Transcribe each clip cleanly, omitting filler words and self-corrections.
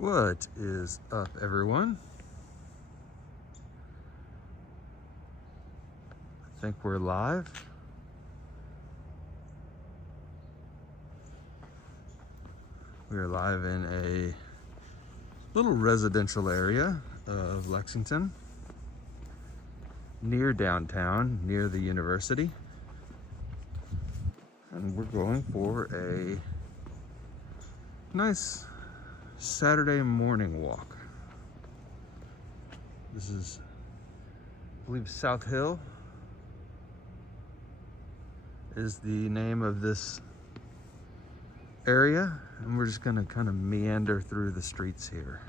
What is up, everyone? I think we're live. We are live in a little residential area of Lexington, near downtown, near the university. And we're going for a nice Saturday morning walk. This is, I believe, South Hill is the name of this area, and we're just gonna kind of meander through the streets here.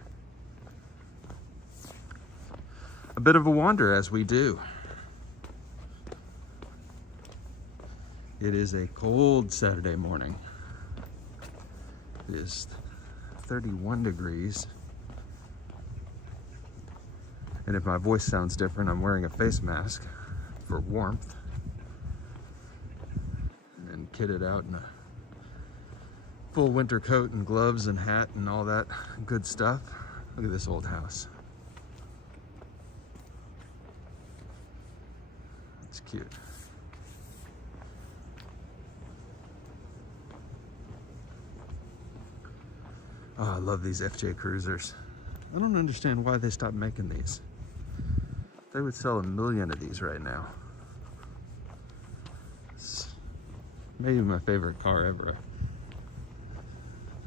A bit of a wander as we do. It is a cold Saturday morning. It is 31 degrees. And if my voice sounds different, I'm wearing a face mask for warmth. And kitted out in a full winter coat and gloves and hat and all that good stuff. Look at this old house. It's cute. Oh, I love these FJ Cruisers. I don't understand why they stopped making these. They would sell 1 million of these right now. It's maybe my favorite car ever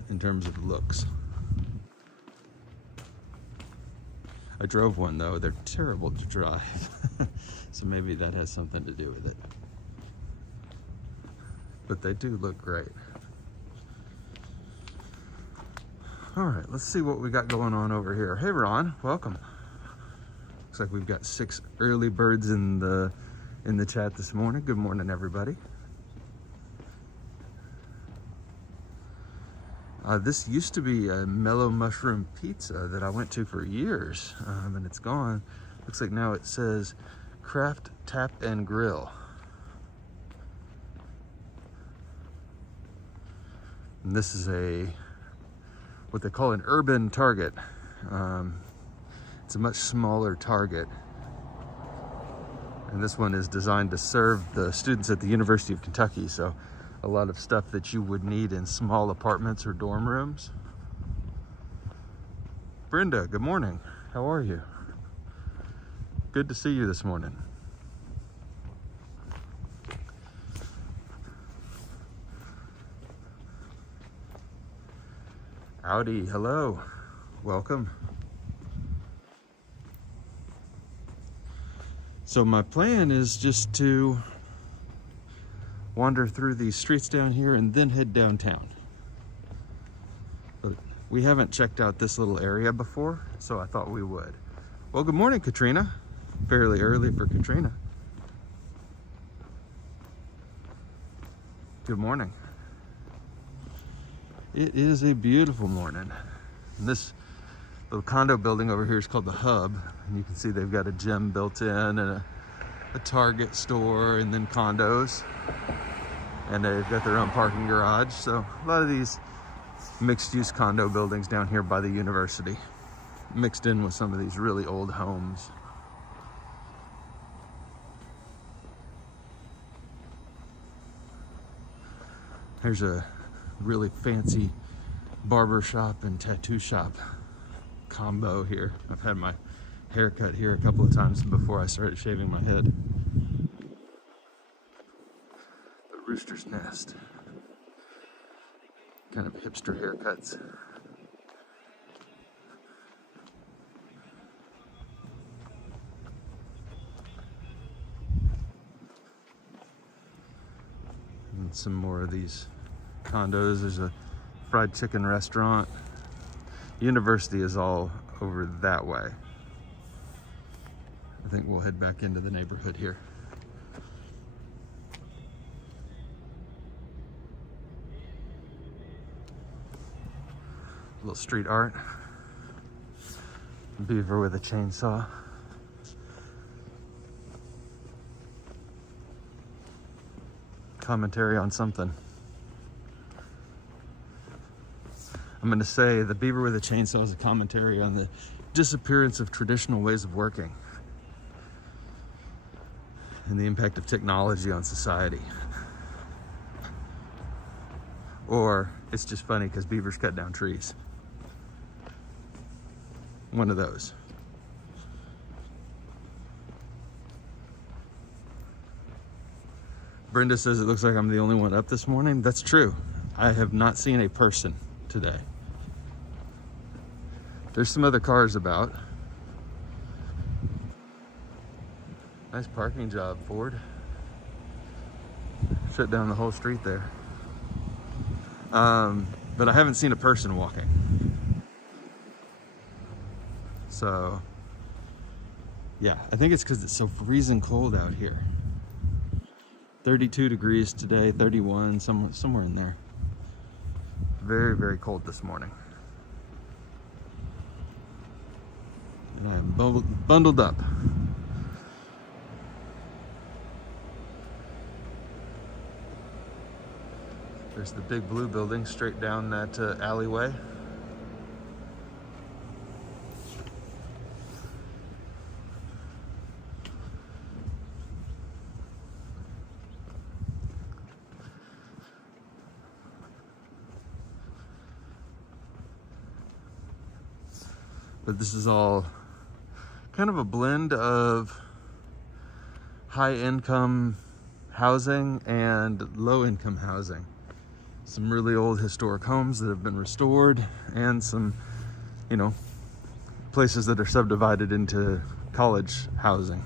in terms of looks. I drove one though. They're terrible to drive. So maybe that has something to do with it. But they do look great. All right, let's see what we got going on over here. Hey, Ron, welcome. Looks like we've got 6 early birds in the chat this morning. Good morning, everybody. This used to be a mellow mushroom pizza that I went to for years, and it's gone. Looks like now it says Craft Tap and Grill. And this is what they call an urban Target. It's a much smaller Target. And this one is designed to serve the students at the University of Kentucky. So a lot of stuff that you would need in small apartments or dorm rooms. Brenda, good morning. How are you? Good to see you this morning. Howdy, hello, welcome. So my plan is just to wander through these streets down here and then head downtown. But we haven't checked out this little area before, so I thought we would. Well, good morning, Katrina. Fairly early for Katrina. Good morning. It is a beautiful morning. And this little condo building over here is called the Hub. And you can see they've got a gym built in and a Target store and then condos. And they've got their own parking garage. So a lot of these mixed-use condo buildings down here by the university, mixed in with some of these really old homes. There's a really fancy barber shop and tattoo shop combo here. I've had my hair cut here a couple of times before I started shaving my head. The Rooster's Nest. Kind of hipster haircuts. And some more of these condos. There's a fried chicken restaurant. University is all over that way. I think we'll head back into the neighborhood here. A little street art. Beaver with a chainsaw. Commentary on something. I'm going to say The Beaver with a Chainsaw is a commentary on the disappearance of traditional ways of working and the impact of technology on society. Or it's just funny because beavers cut down trees. One of those. Brenda says it looks like I'm the only one up this morning. That's true. I have not seen a person today. There's some other cars about. Nice parking job, Ford. Shut down the whole street there. But I haven't seen a person walking. So, yeah, I think it's because it's so freezing cold out here. 32 degrees today, 31, somewhere in there. Very, very cold this morning. And I'm bundled up. There's the big blue building straight down that alleyway. But this is all kind of a blend of high-income housing and low-income housing. Some really old historic homes that have been restored, and some, you know, places that are subdivided into college housing.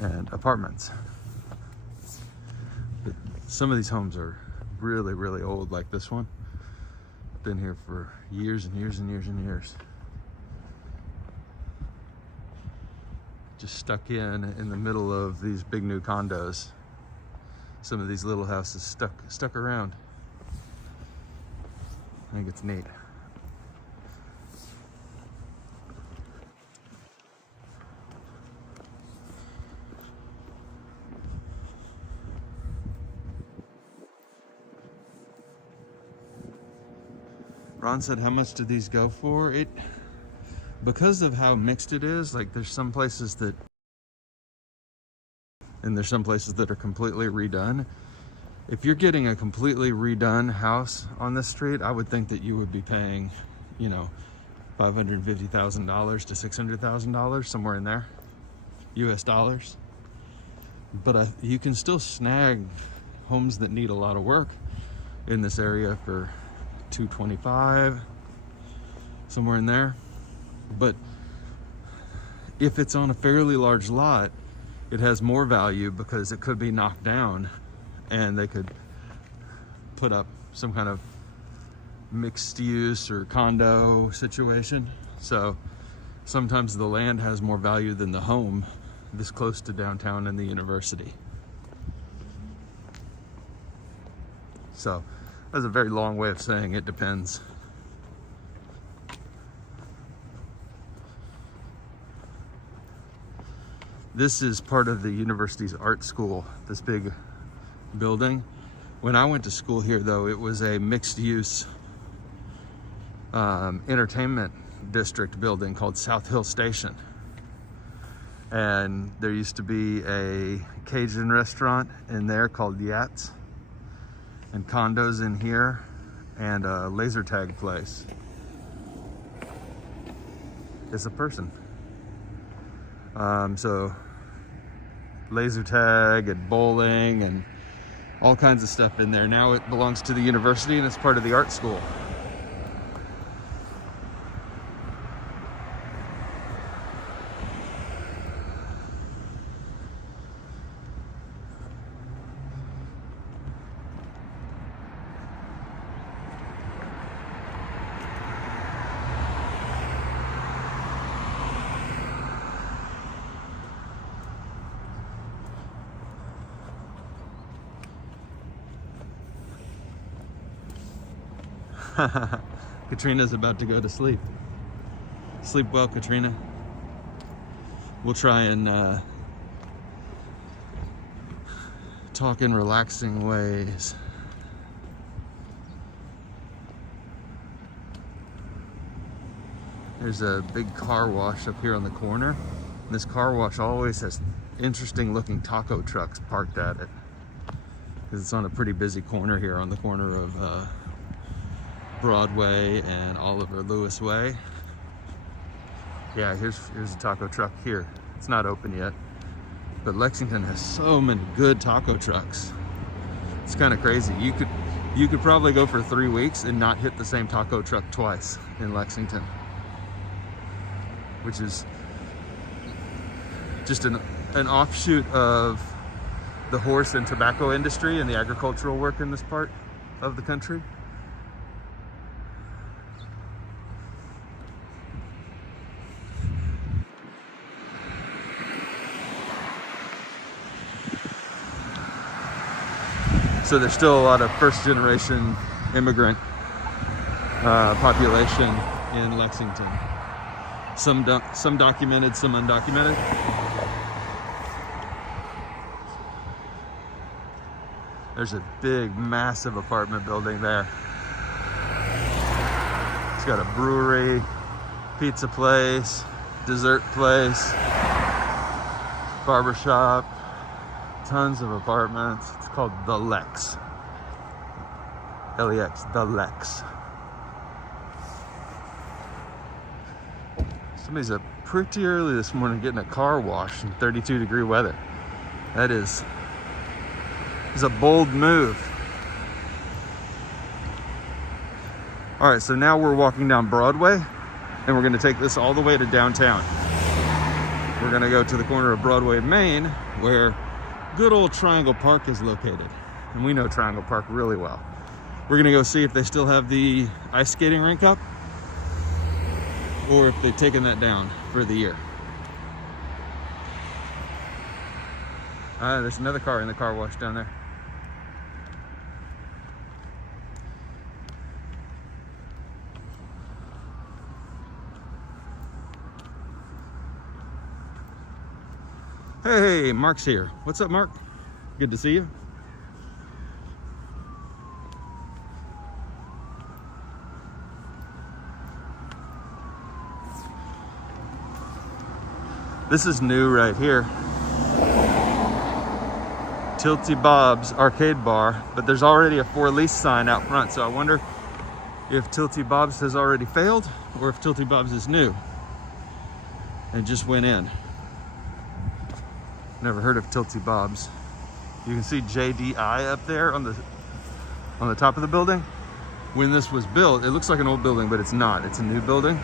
And apartments. But some of these homes are really, really old, like this one. Been here for years and years and years and years. Just stuck in the middle of these big new condos. Some of these little houses stuck around. I think it's neat. Ron said, how much do these go for? Because of how mixed it is, like there's some places that, and there's some places that are completely redone. If you're getting a completely redone house on this street, I would think that you would be paying, you know, $550,000 to $600,000, somewhere in there, US dollars. But you can still snag homes that need a lot of work in this area for $225, somewhere in there. But if it's on a fairly large lot, it has more value because it could be knocked down and they could put up some kind of mixed use or condo situation. So sometimes the land has more value than the home this close to downtown and the university. So that's a very long way of saying it depends. This is part of the university's art school, this big building. When I went to school here, though, it was a mixed-use entertainment district building called South Hill Station. And there used to be a Cajun restaurant in there called Yats, and condos in here, and a laser tag place. It's a person. So laser tag and bowling and all kinds of stuff in there. Now it belongs to the university and it's part of the art school. Katrina's about to go to sleep. Sleep well, Katrina. We'll try and talk in relaxing ways. There's a big car wash up here on the corner. And this car wash always has interesting looking taco trucks parked at it, because it's on a pretty busy corner here, on the corner of Broadway and Oliver Lewis Way. Yeah, here's a taco truck here. It's not open yet, but Lexington has so many good taco trucks. It's kind of crazy. You could probably go for 3 weeks and not hit the same taco truck twice in Lexington, which is just an offshoot of the horse and tobacco industry and the agricultural work in this part of the country. So there's still a lot of first generation immigrant population in Lexington. Some documented, some undocumented. There's a big, massive apartment building there. It's got a brewery, pizza place, dessert place, barbershop, tons of apartments. It's called The Lex. L-E-X, The Lex. Somebody's up pretty early this morning getting a car wash in 32-degree weather. That is a bold move. All right, so now we're walking down Broadway, and we're gonna take this all the way to downtown. We're gonna go to the corner of Broadway and Main, where good old Triangle Park is located. And we know Triangle Park really well. We're gonna go see if they still have the ice skating rink up, or if they've taken that down for the year. There's another car in the car wash down there. Hey, Mark's here. What's up, Mark? Good to see you. This is new right here. Tilty Bob's Arcade Bar, but there's already a for lease sign out front, so I wonder if Tilty Bob's has already failed or if Tilty Bob's is new and just went in. Never heard of Tilty Bob's. You can see JDI up there on the top of the building. When this was built, it looks like an old building, but it's not. It's a new building.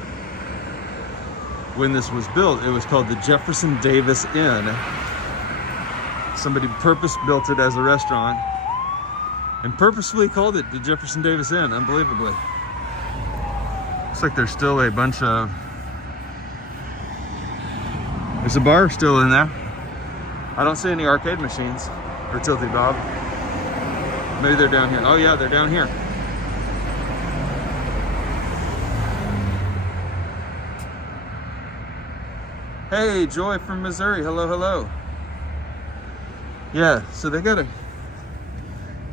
When this was built, it was called the Jefferson Davis Inn. Somebody purpose-built it as a restaurant and purposefully called it the Jefferson Davis Inn, unbelievably. Looks like there's still a bunch of... There's a bar still in there. I don't see any arcade machines for Tilty Bob. Maybe they're down here. Oh yeah, they're down here. Hey, Joy from Missouri. Hello, hello. Yeah, so they got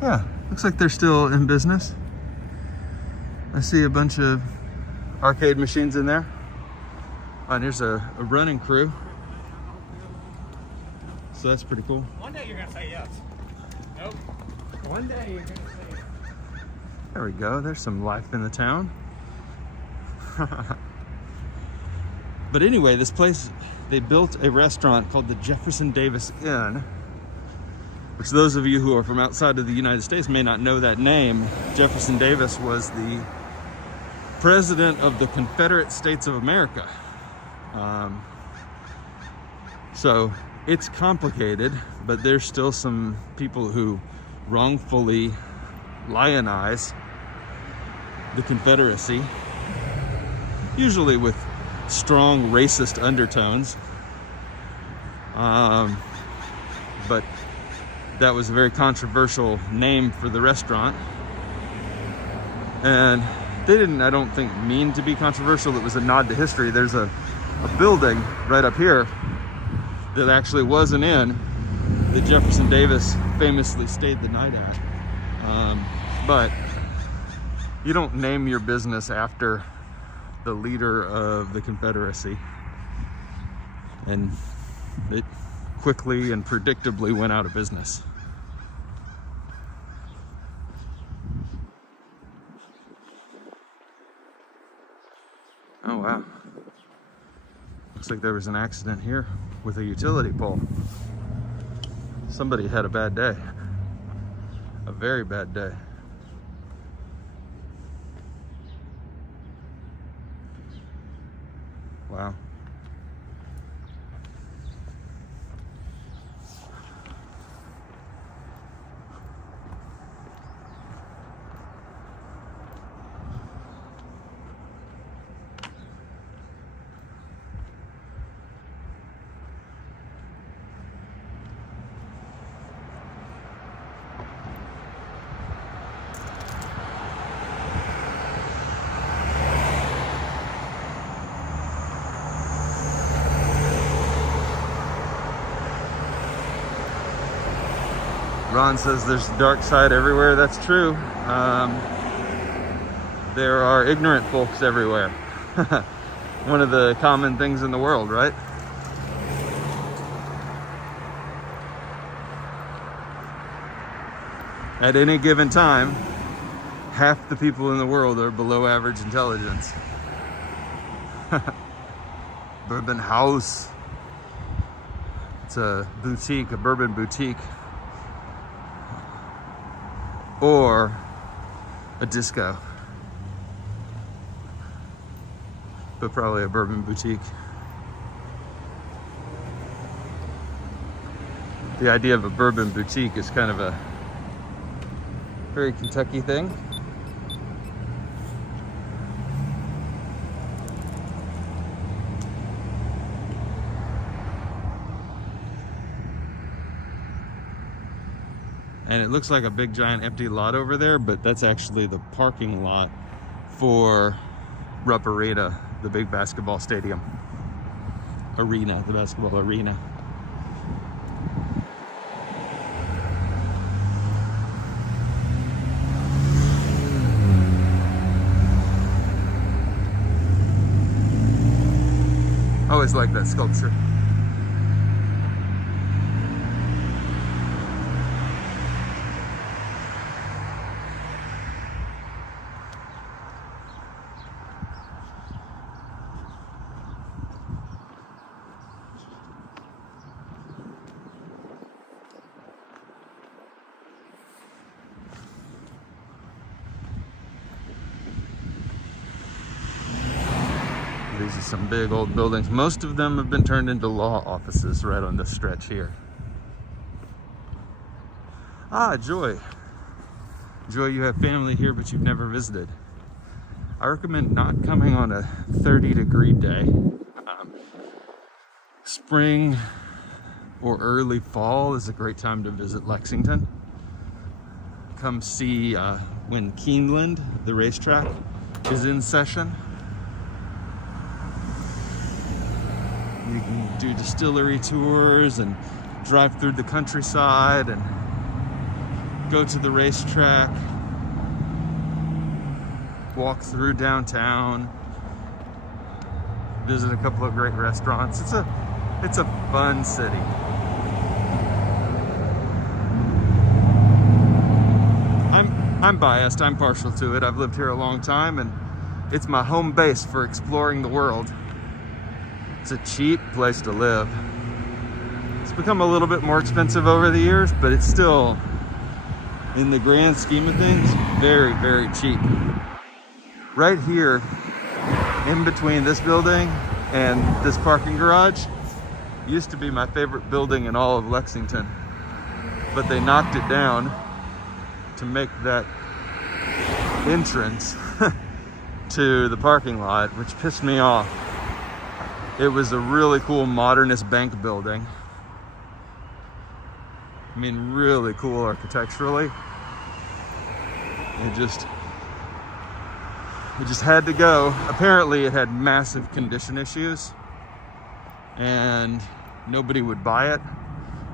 yeah, looks like they're still in business. I see a bunch of arcade machines in there. Oh, and here's a running crew. So that's pretty cool. One day you're gonna say yes. Nope. One day you're gonna say yes. There we go. There's some life in the town. But anyway, this place, they built a restaurant called the Jefferson Davis Inn, which those of you who are from outside of the United States may not know that name. Jefferson Davis was the president of the Confederate States of America. So it's complicated, but there's still some people who wrongfully lionize the Confederacy, usually with strong racist undertones. But that was a very controversial name for the restaurant. And they didn't, I don't think, mean to be controversial. It was a nod to history. There's a building right up here that actually was an inn that Jefferson Davis famously stayed the night at. But you don't name your business after the leader of the Confederacy. And it quickly and predictably went out of business. Oh wow. Looks like there was an accident here with a utility pole. Somebody had a bad day. A very bad day. Wow. Ron says there's a dark side everywhere. That's true. There are ignorant folks everywhere. One of the common things in the world, right? At any given time, half the people in the world are below average intelligence. Bourbon House. It's a boutique, a bourbon boutique. Or a disco, but probably a bourbon boutique. The idea of a bourbon boutique is kind of a very Kentucky thing. And it looks like a big giant empty lot over there, but that's actually the parking lot for Rupp Arena, the big basketball stadium. Arena, the basketball arena. I always like that sculpture. These are some big old buildings. Most of them have been turned into law offices right on this stretch here. Ah, Joy. Joy, you have family here, but you've never visited. I recommend not coming on a 30-degree day. Spring or early fall is a great time to visit Lexington. Come see when Keeneland, the racetrack, is in session. You can do distillery tours and drive through the countryside and go to the racetrack, walk through downtown, visit a couple of great restaurants. It's a fun city. I'm biased, I'm partial to it. I've lived here a long time and it's my home base for exploring the world. It's a cheap place to live. It's become a little bit more expensive over the years, but it's still, in the grand scheme of things, very, very cheap. Right here, in between this building and this parking garage, used to be my favorite building in all of Lexington, but they knocked it down to make that entrance to the parking lot, which pissed me off. It was a really cool modernist bank building. I mean, really cool architecturally. It just It just had to go. Apparently it had massive condition issues and nobody would buy it.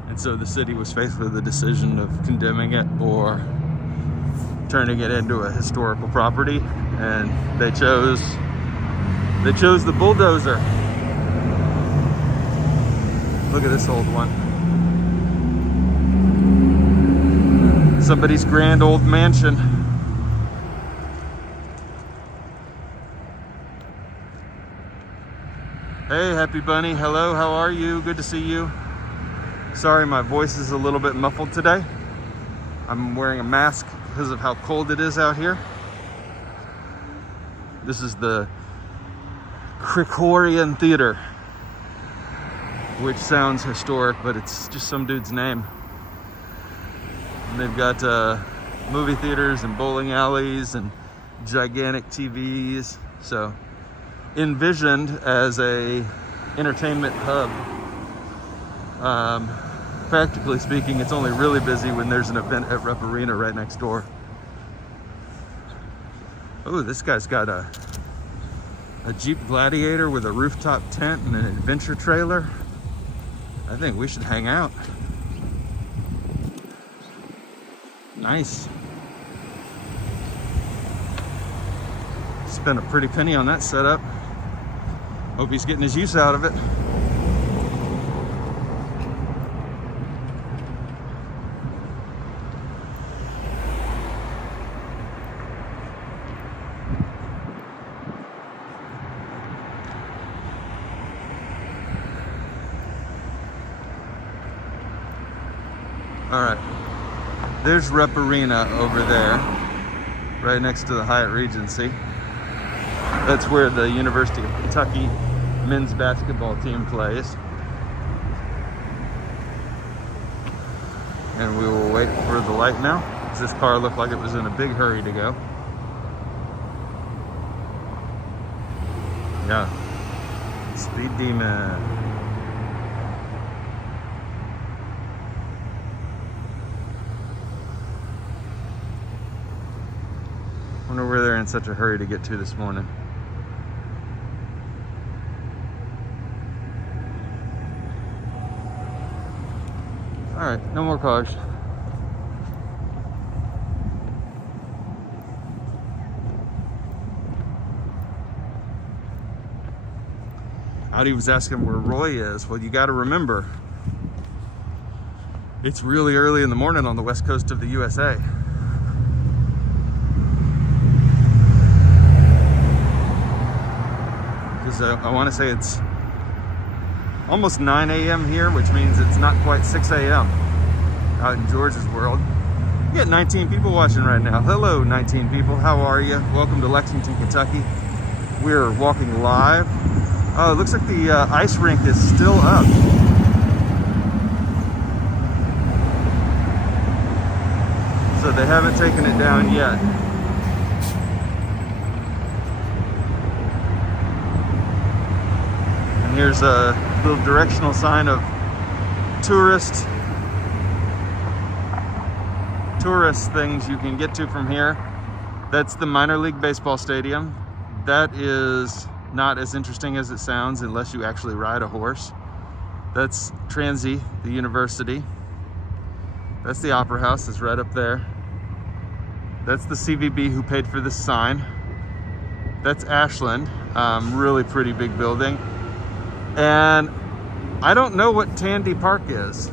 And so the city was faced with the decision of condemning it or turning it into a historical property. And they chose the bulldozer. Look at this old one. Somebody's grand old mansion. Hey, Happy Bunny. Hello, how are you? Good to see you. Sorry, my voice is a little bit muffled today. I'm wearing a mask because of how cold it is out here. This is the Krikorian Theater, which sounds historic, but it's just some dude's name. And they've got movie theaters and bowling alleys and gigantic TVs. So envisioned as a entertainment hub. Practically speaking, it's only really busy when there's an event at Rep Arena right next door. Oh, this guy's got a Jeep Gladiator with a rooftop tent and an adventure trailer. I think we should hang out. Nice. Spent a pretty penny on that setup. Hope he's getting his use out of it. All right, there's Rep Arena over there, right next to the Hyatt Regency. That's where the University of Kentucky men's basketball team plays. And we will wait for the light now, because this car looked like it was in a big hurry to go. Yeah, Speed Demon. I wonder where they're in such a hurry to get to this morning. All right, no more cars. Audi was asking where Roy is. Well, you got to remember, it's really early in the morning on the west coast of the USA. I want to say it's almost 9 a.m. here, which means it's not quite 6 a.m. out in George's world. We got 19 people watching right now. Hello, 19 people. How are you? Welcome to Lexington, Kentucky. We're walking live. Oh, it looks like the ice rink is still up. So they haven't taken it down yet. Here's a little directional sign of tourist things you can get to from here. That's the minor league baseball stadium. That is not as interesting as it sounds unless you actually ride a horse. That's Transy, the university. That's the Opera House, that's right up there. That's the CVB who paid for this sign. That's Ashland, really pretty big building. And I don't know what Tandy Park is.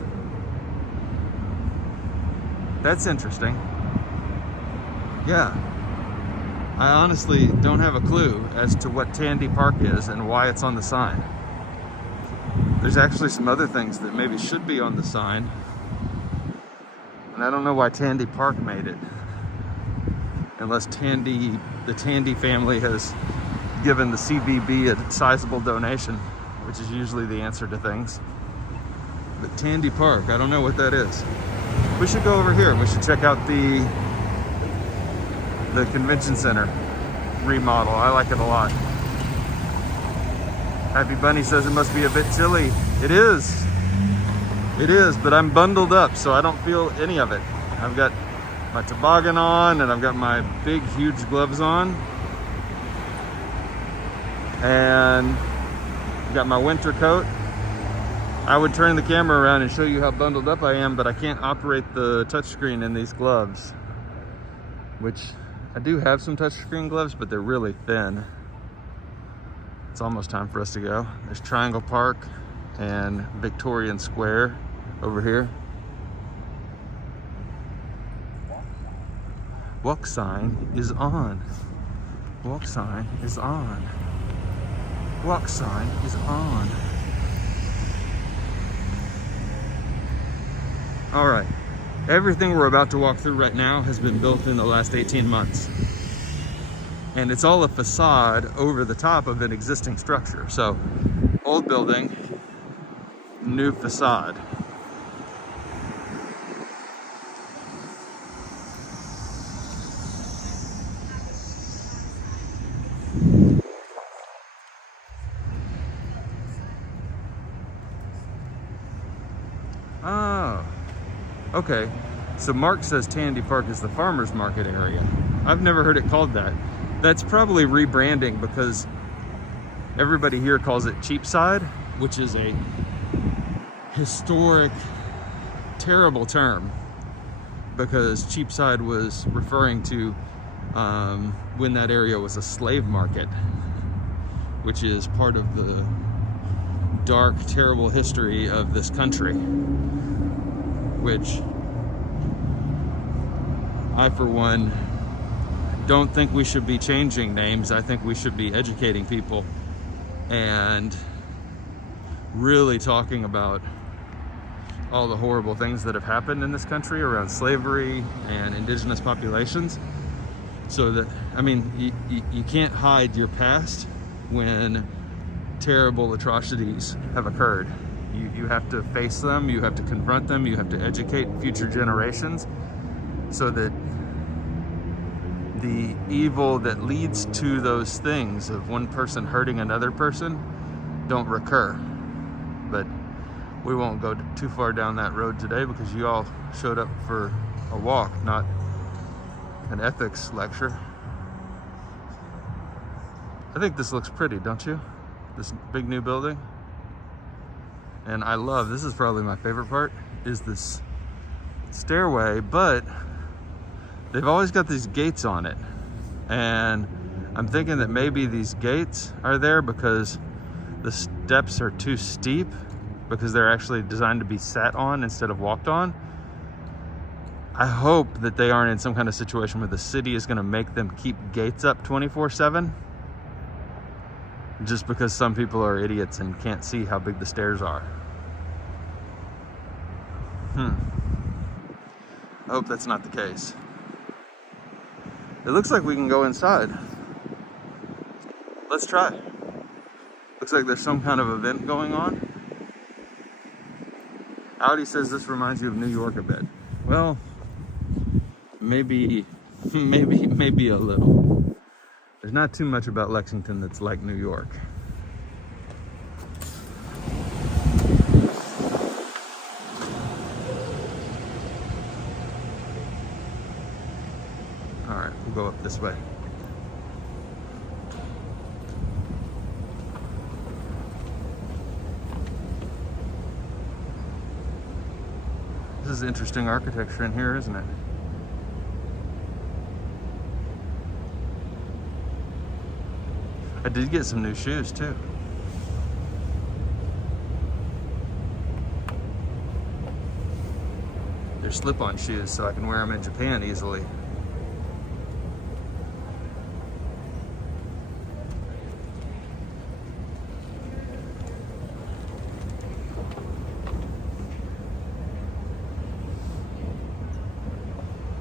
That's interesting. Yeah. I honestly don't have a clue as to what Tandy Park is and why it's on the sign. There's actually some other things that maybe should be on the sign. And I don't know why Tandy Park made it. Unless the Tandy family has given the CVB a sizable donation, which is usually the answer to things. But Tandy Park, I don't know what that is. We should go over here. We should check out the convention center remodel. I like it a lot. Happy Bunny says it must be a bit chilly. It is. It is, but I'm bundled up, so I don't feel any of it. I've got my toboggan on, and I've got my big, huge gloves on. and got my winter coat. I would turn the camera around and show you how bundled up I am, but I can't operate the touchscreen in these gloves, which I do have some touchscreen gloves, but they're really thin. It's almost time for us to go. There's Triangle Park and Victorian Square over here. Walk sign is on. Walk sign is on. Walk sign is on. All right, everything we're about to walk through right now has been built in the last 18 months. And it's all a facade over the top of an existing structure. So, old building, new facade. Oh, okay. So Mark says Tandy Park is the farmer's market area. I've never heard it called that. That's probably rebranding because everybody here calls it Cheapside, which is a historic, terrible term because Cheapside was referring to when that area was a slave market, which is part of the dark, terrible history of this country, which I, for one, don't think we should be changing names. I think we should be educating people and really talking about all the horrible things that have happened in this country around slavery and indigenous populations. So that, I mean, you can't hide your past when terrible atrocities have occurred. You have to face them, you have to confront them, you have to educate future generations so that the evil that leads to those things of one person hurting another person don't recur. But we won't go too far down that road today because you all showed up for a walk, not an ethics lecture. I think this looks pretty, don't you? This big new building. And I love, this is probably my favorite part, is this stairway, but they've always got these gates on it. And I'm thinking that maybe these gates are there because the steps are too steep, because they're actually designed to be sat on instead of walked on. I hope that they aren't in some kind of situation where the city is gonna make them keep gates up 24/7, just because some people are idiots and can't see how big the stairs are. I hope that's not the case. It looks like we can go inside. Let's try. Looks like there's some kind of event going on. Audi says this reminds you of New York a bit. Well, maybe a little. There's not too much about Lexington that's like New York. All right, we'll go up this way. This is interesting architecture in here, isn't it? I did get some new shoes too. They're slip-on shoes, so I can wear them in Japan easily.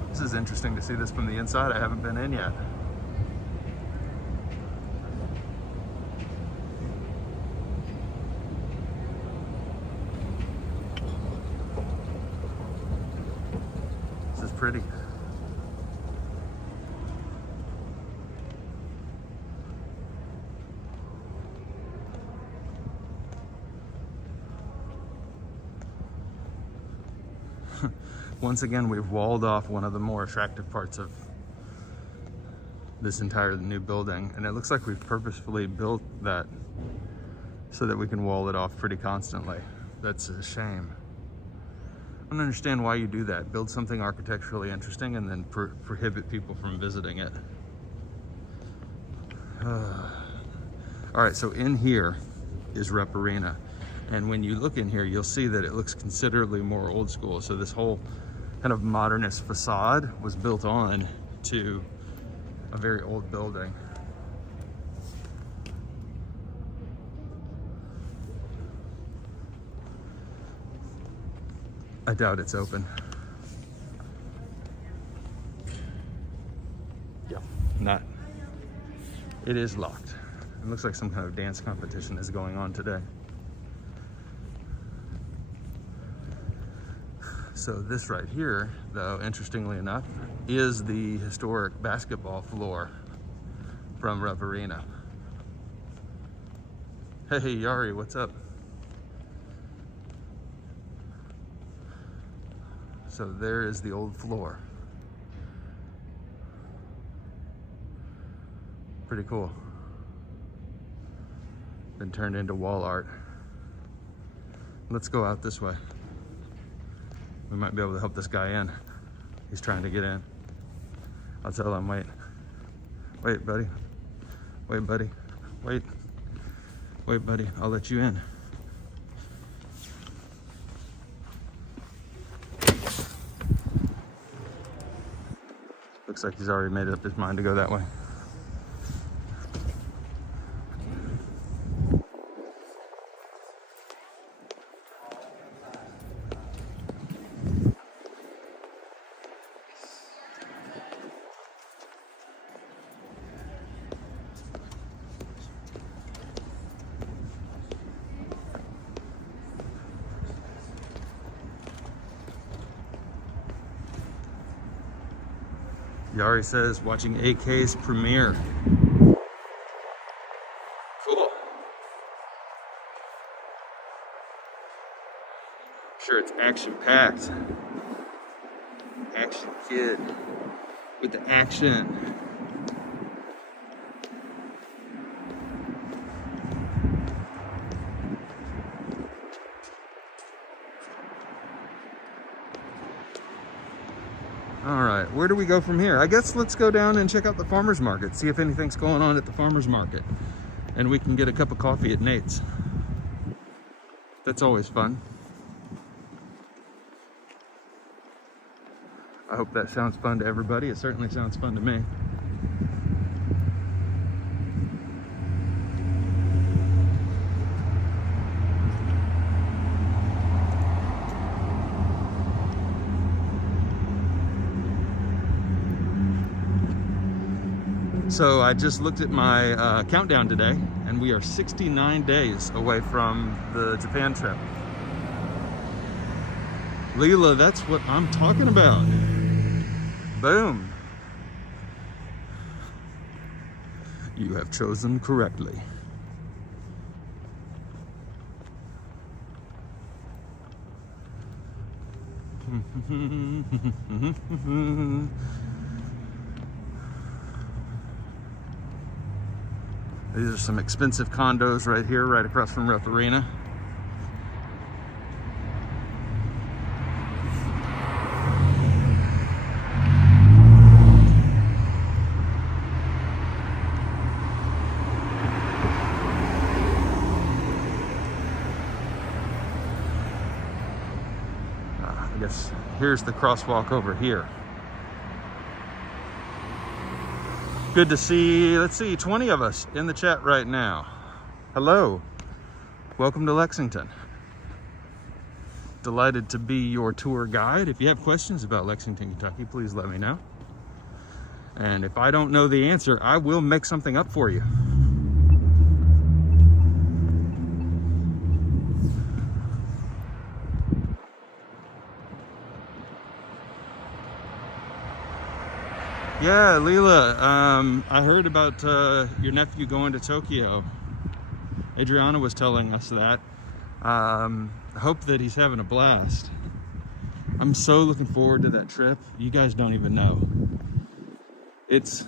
This is interesting to see this from the inside. I haven't been in yet. Pretty. Once again, we've walled off one of the more attractive parts of this entire new building, and it looks like we've purposefully built that so that we can wall it off pretty constantly. That's a shame. I don't understand why you do that. Build something architecturally interesting and then prohibit people from visiting it. All right, so in here is Rep Arena. And when you look in here, you'll see that it looks considerably more old school. So this whole kind of modernist facade was built on to a very old building. I doubt it's open. Yeah, not. It is locked. It looks like some kind of dance competition is going on today. So this right here, though, interestingly enough, is the historic basketball floor from Rep Arena. Hey, Yari, what's up? So there is the old floor. Pretty cool. Been turned into wall art. Let's go out this way. We might be able to help this guy in. He's trying to get in. I'll tell him, wait. Wait, buddy. Wait, buddy. Wait. Wait, buddy. I'll let you in. Looks like he's already made up his mind to go that way. Yari says, watching AK's premiere. Cool. Sure, it's action-packed. Action kid with the action. All right, where do we go from here? I guess let's go down and check out the farmer's market, see if anything's going on at the farmer's market. And we can get a cup of coffee at Nate's. That's always fun. I hope that sounds fun to everybody. It certainly sounds fun to me. So I just looked at my countdown today, and we are 69 days away from the Japan trip. Leela, that's what I'm talking about. Boom. You have chosen correctly. These are some expensive condos right here, right across from Rep Arena. I guess here's the crosswalk over here. Good to see, let's see, 20 of us in the chat right now. Hello, welcome to Lexington. Delighted to be your tour guide. If you have questions about Lexington, Kentucky, please let me know. And if I don't know the answer, I will make something up for you. Yeah, Leela, I heard about your nephew going to Tokyo. Adriana was telling us that. I hope that he's having a blast. I'm so looking forward to that trip. You guys don't even know. It's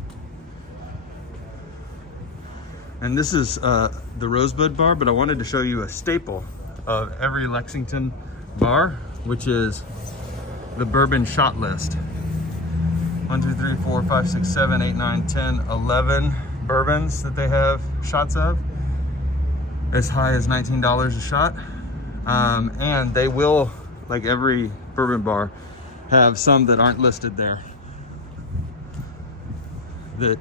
And this is the Rosebud bar, but I wanted to show you a staple of every Lexington bar, which is the bourbon shot list. 1, 2, 3, 4, 5, 6, 7, 8, 9, 10, 11 bourbons that they have shots of, as high as $19 a shot. And they will, like every bourbon bar, have some that aren't listed there that,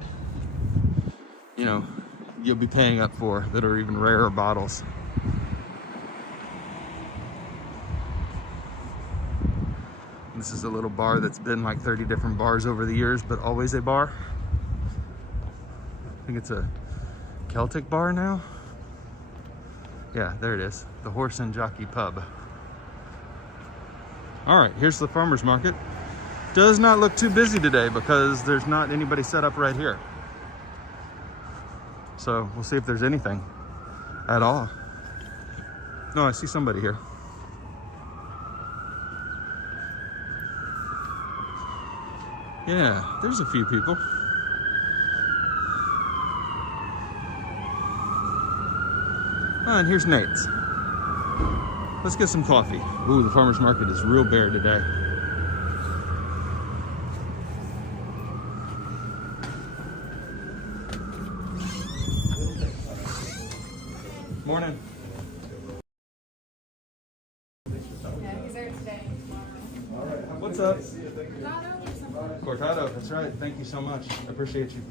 you know, you'll be paying up for, that are even rarer bottles. This is a little bar that's been like 30 different bars over the years, but always a bar. I think it's a Celtic bar now. Yeah, there it is. The Horse and Jockey Pub. All right, here's the farmer's market. Does not look too busy today because there's not anybody set up right here. So we'll see if there's anything at all. No, I see somebody here. Yeah, there's a few people. Oh, and here's Nate's. Let's get some coffee. Ooh, the farmer's market is real bare today. Morning. Yeah, he's there today and tomorrow. All right. What's up? Cortado or something? Cortado, that's right. Thank you so much. I appreciate you.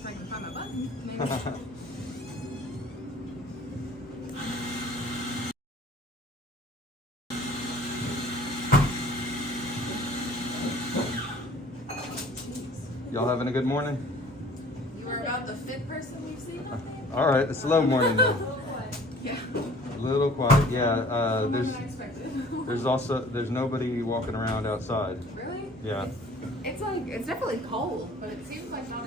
If I can find my button, maybe. Y'all having a good morning? You are about the fifth person we've seen on there? All right, it's a slow morning though. Yeah. A little quiet, yeah. More than I expected. There's nobody walking around outside. Really? Yeah. It's like, it's definitely cold, but it seems like not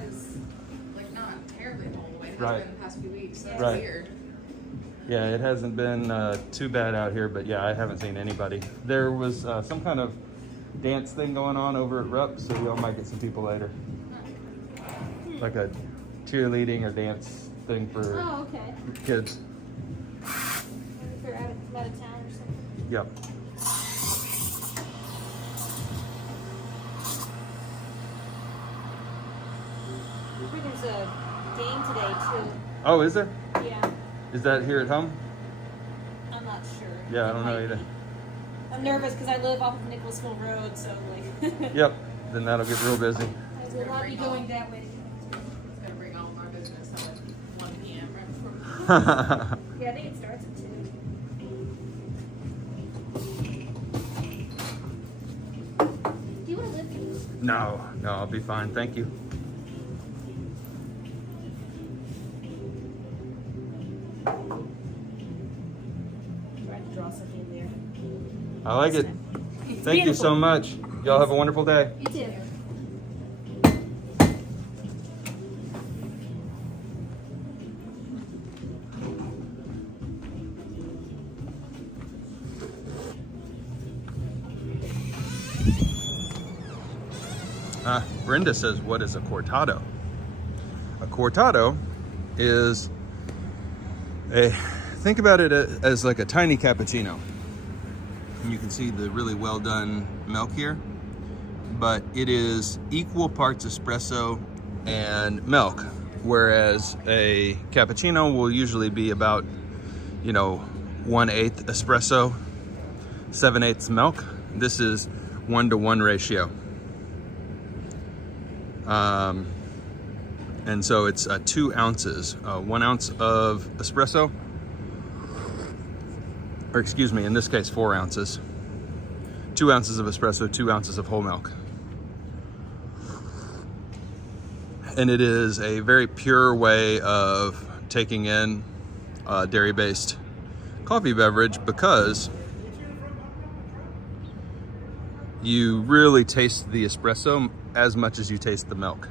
terribly cold the way it has Right. been the past few weeks. So it's Right. weird. Yeah, it hasn't been too bad out here, but yeah, I haven't seen anybody. There was some kind of dance thing going on over at Rupp, so y'all might get some people later. Like a cheerleading or dance thing for Oh, okay. kids. If they're out of town or something. Yep. I think there's a game today too. Oh, is there? Yeah, Is that here at home? I'm not sure. Yeah, I It don't know might either. be. I'm nervous because I live off of Nicholasville Road, so like. Yep. Then that'll get real busy. There's a lot of you going that way. It's gonna bring all my business at 1 p.m. right before. Yeah, I think it starts at 2. Do you want to live? No, I'll be fine. Thank you. Try to draw something there. I like it. It's Thank you so beautiful. much. Y'all have a wonderful day. You too. Brenda says, what is a cortado? A cortado is think about it as like a tiny cappuccino. And you can see the really well done milk here, but it is equal parts espresso and milk, whereas a cappuccino will usually be about, 1/8 espresso, 7/8 milk. This is 1-to-1 ratio. And so it's 2 ounces, 1 ounce of espresso, or excuse me, in this case, 4 ounces. 2 ounces of espresso, 2 ounces of whole milk. And it is a very pure way of taking in a dairy-based coffee beverage because you really taste the espresso as much as you taste the milk.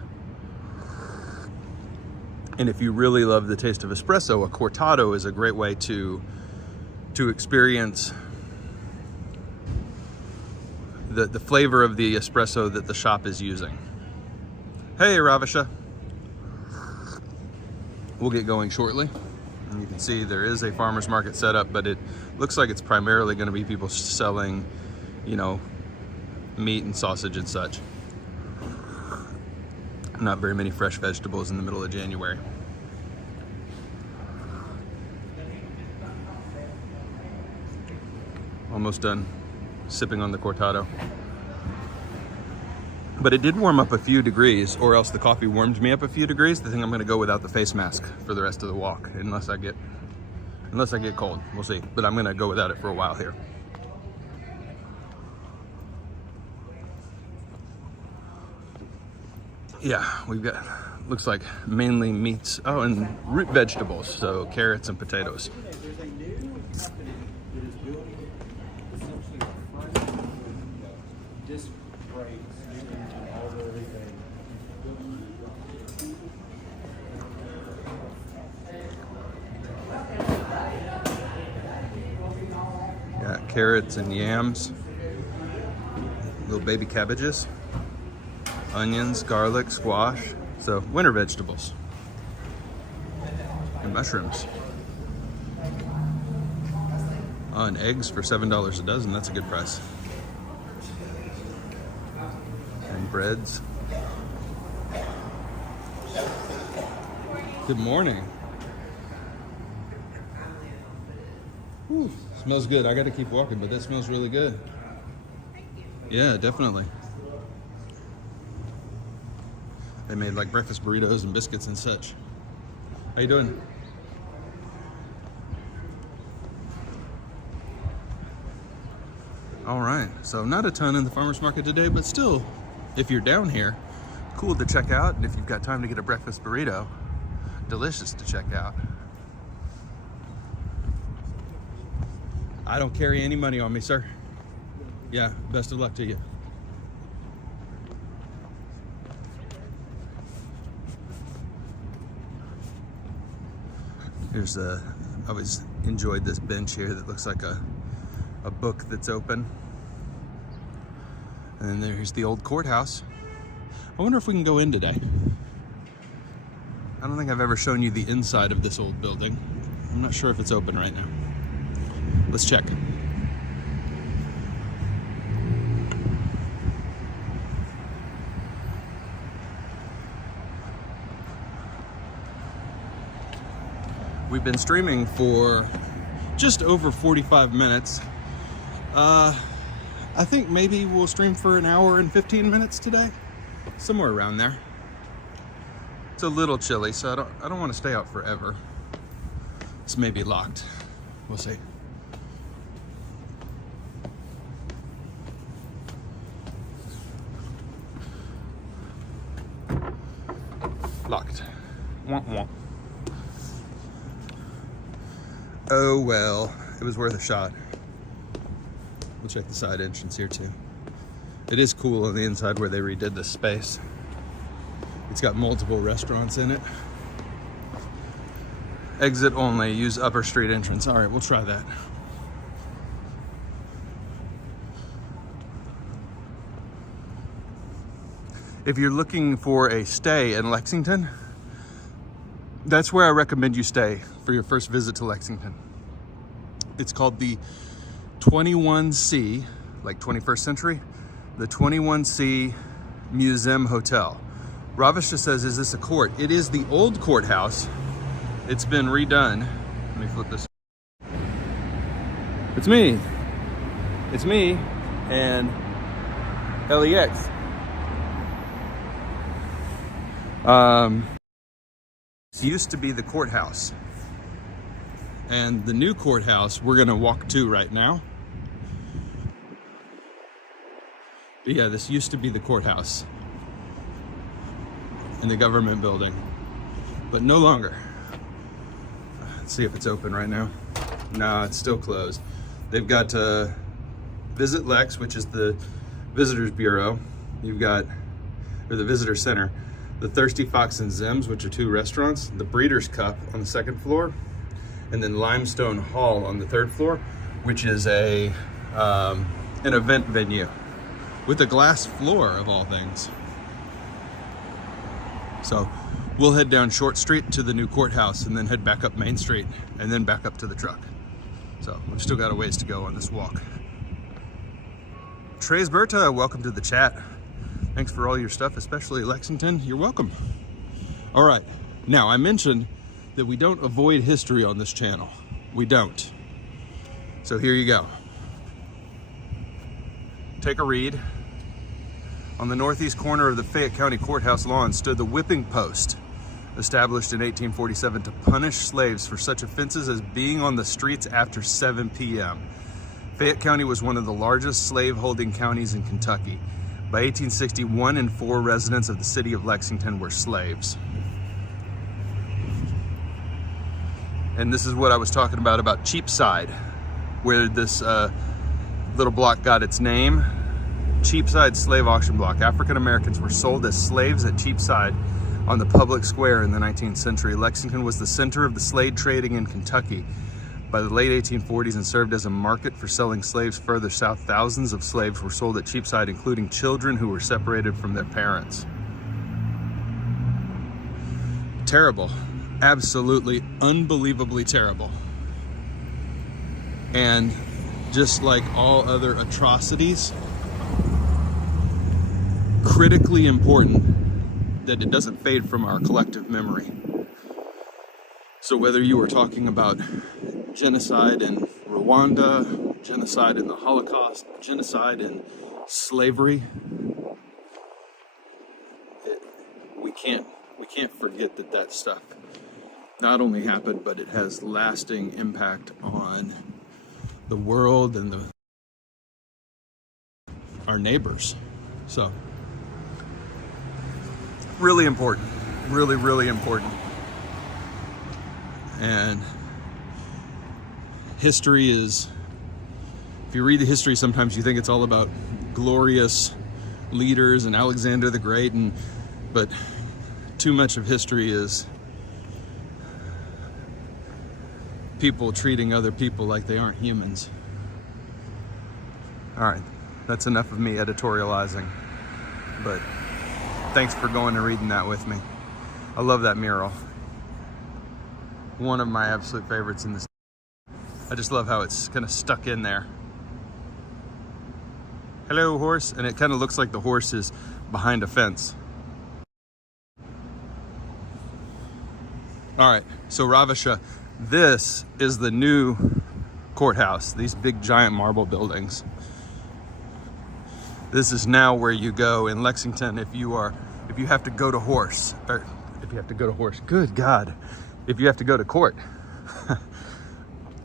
And if you really love the taste of espresso, a cortado is a great way to experience the flavor of the espresso that the shop is using. Hey, Ravisha. we'll get going shortly. And you can see there is a farmer's market set up, but it looks like it's primarily going to be people selling, you know, meat and sausage and such. Not very many fresh vegetables in the middle of January. Almost done sipping on the cortado. But it did warm up a few degrees, or else the coffee warmed me up a few degrees. I think I'm gonna go without the face mask for the rest of the walk, unless I get cold. We'll see. But I'm gonna go without it for a while here. Yeah, we've got, looks like mainly meats. Oh, and root vegetables, so carrots and potatoes. There's a new company that is building essentially a front disc brakes and all the everything. Got carrots and yams, little baby cabbages, onions, garlic, squash. So winter vegetables and mushrooms. And eggs for $7 a dozen. That's a good price. And breads. Good morning. Whew, smells good. I got to keep walking, but that smells really good. Yeah, definitely. They made like breakfast burritos and biscuits and such. How you doing? All right, so not a ton in the farmer's market today, but still, if you're down here, cool to check out. And if you've got time to get a breakfast burrito, delicious to check out. I don't carry any money on me, sir. Yeah, best of luck to you. Here's I always enjoyed this bench here that looks like a book that's open. And then there's the old courthouse. I wonder if we can go in today. I don't think I've ever shown you the inside of this old building. I'm not sure if it's open right now. Let's check. We've been streaming for just over 45 minutes. I think maybe we'll stream for an hour and 15 minutes today, somewhere around there. It's a little chilly, so I don't want to stay out forever. It's maybe locked. We'll see. Locked. Womp womp. Oh well, it was worth a shot. We'll check the side entrance here too. It is cool on the inside where they redid this space. It's got multiple restaurants in it. Exit only, use upper street entrance. All right, we'll try that. If you're looking for a stay in Lexington, that's where I recommend you stay for your first visit to Lexington. It's called the 21C, like 21st century, the 21C Museum Hotel. Ravish just says, is this a court? It is the old courthouse. It's been redone. Let me flip this. It's me. It's me and LEX. This used to be the courthouse. And the new courthouse we're gonna walk to right now. But yeah, this used to be the courthouse in the government building, but no longer. Let's see if it's open right now. Nah, it's still closed. They've got Visit Lex, which is the Visitors Bureau. You've got, or the Visitor Center, the Thirsty Fox and Zim's, which are two restaurants, the Breeders' Cup on the second floor, and then Limestone Hall on the third floor, which is an event venue with a glass floor of all things. So We'll head down Short Street to the new courthouse and then head back up Main Street and then back up to the truck. So we've still got a ways to go on this walk. Tres Berta, welcome to the chat. Thanks for all your stuff, especially Lexington. You're welcome. All right, now I mentioned that we don't avoid history on this channel. We don't. So here you go. Take a read. On the northeast corner of the Fayette County Courthouse lawn stood the whipping post, established in 1847 to punish slaves for such offenses as being on the streets after 7 p.m. Fayette County was one of the largest slave-holding counties in Kentucky. By 1860, 1 in 4 residents of the city of Lexington were slaves. And this is what I was talking about Cheapside, where this little block got its name. Cheapside slave auction block. African Americans were sold as slaves at Cheapside on the public square in the 19th century. Lexington was the center of the slave trading in Kentucky by the late 1840s and served as a market for selling slaves further south. Thousands of slaves were sold at Cheapside, including children who were separated from their parents. Terrible. Absolutely, unbelievably terrible. And just like all other atrocities, critically important that it doesn't fade from our collective memory. So whether you were talking about genocide in Rwanda, genocide in the Holocaust, genocide in slavery, we can't forget that stuff not only happened, but it has lasting impact on the world and our neighbors. So really important, really, really important. And history is, if you read the history, sometimes you think it's all about glorious leaders and Alexander the Great, but too much of history is people treating other people like they aren't humans. All right, that's enough of me editorializing, but thanks for going and reading that with me. I love that mural. One of my absolute favorites in this. I just love how it's kind of stuck in there. Hello, horse. And it kind of looks like the horse is behind a fence. All right, so Ravisha, this is the new courthouse, these big giant marble buildings. This is now where you go in Lexington if you have to go to horse, or if you have to go to horse, good God, if you have to go to court.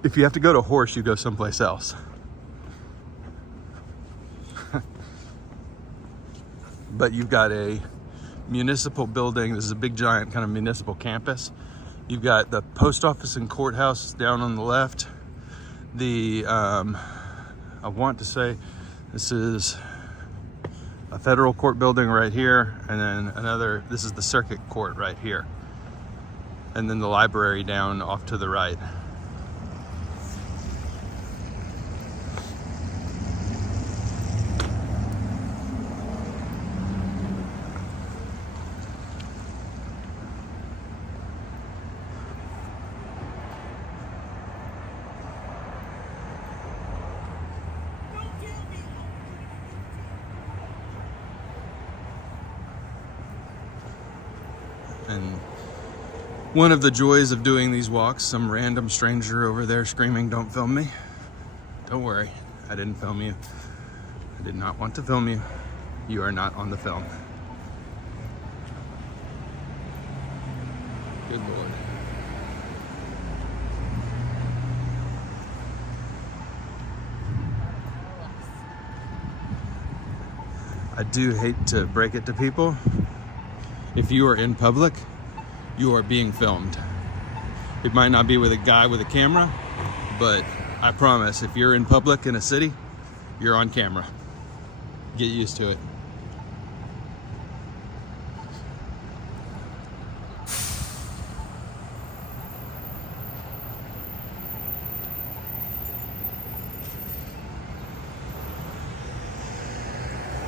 If you have to go to horse, you go someplace else. But you've got a municipal building. This is a big giant kind of municipal campus. You've got the post office and courthouse down on the left. I want to say this is a federal court building right here, and then this is the circuit court right here. And then the library down off to the right. And one of the joys of doing these walks, some random stranger over there screaming, "Don't film me." Don't worry, I didn't film you. I did not want to film you. You are not on the film. Good Lord. I do hate to break it to people. If you are in public, you are being filmed. It might not be with a guy with a camera, but I promise if you're in public in a city, you're on camera. Get used to it.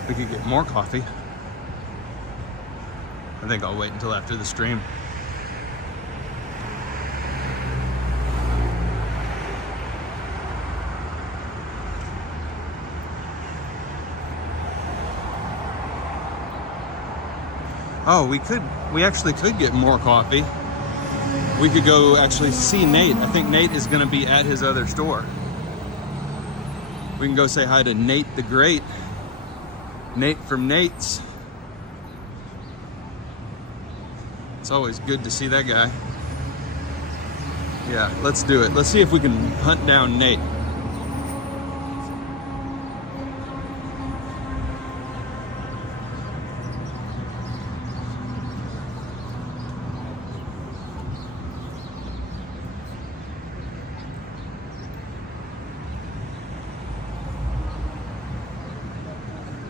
We could get more coffee. I think I'll wait until after the stream. Oh, we actually could get more coffee. We could go actually see Nate. I think Nate is gonna be at his other store. We can go say hi to Nate the Great. Nate from Nate's. It's always good to see that guy. Yeah, let's do it. Let's see if we can hunt down Nate.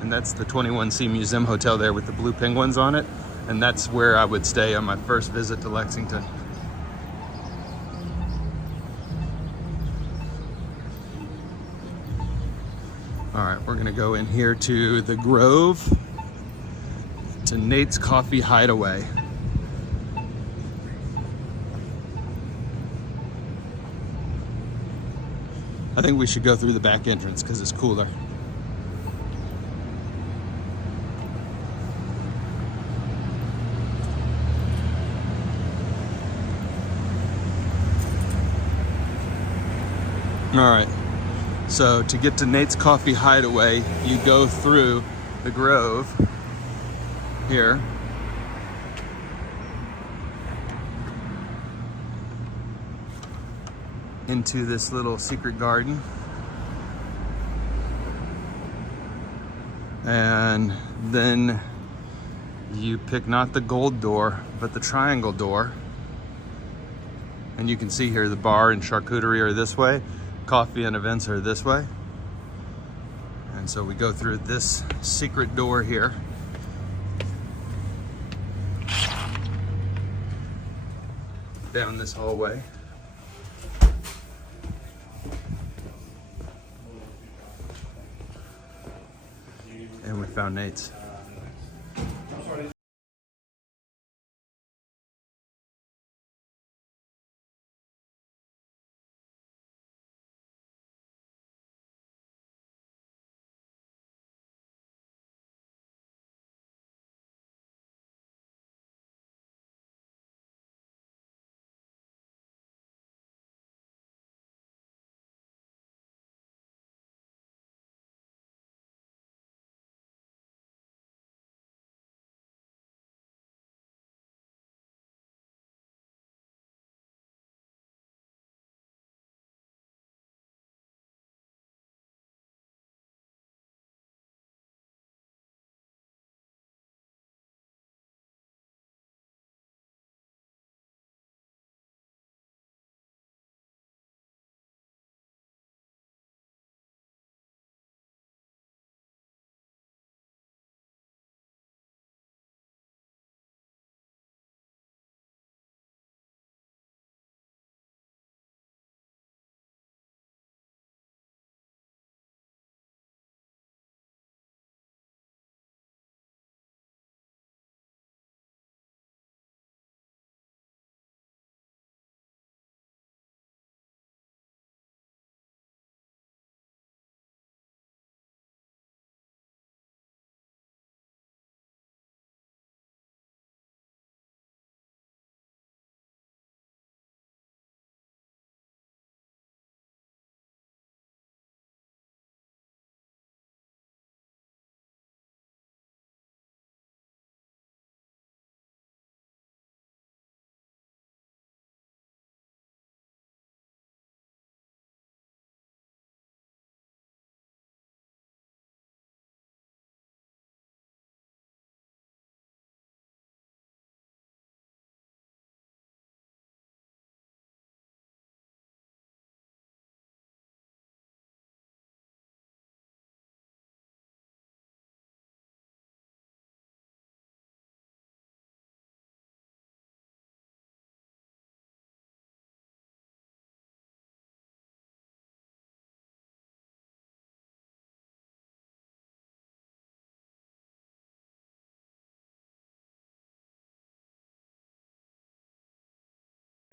And that's the 21C Museum Hotel there with the blue penguins on it. And that's where I would stay on my first visit to Lexington. All right, we're gonna go in here to the Grove, to Nate's Coffee Hideaway. I think we should go through the back entrance because it's cooler. All right, so to get to Nate's Coffee Hideaway, you go through the Grove here. Into this little secret garden. And then you pick not the gold door, but the triangle door. And you can see here the bar and charcuterie are this way. Coffee and events are this way. And so we go through this secret door here. Down this hallway. And we found Nate's.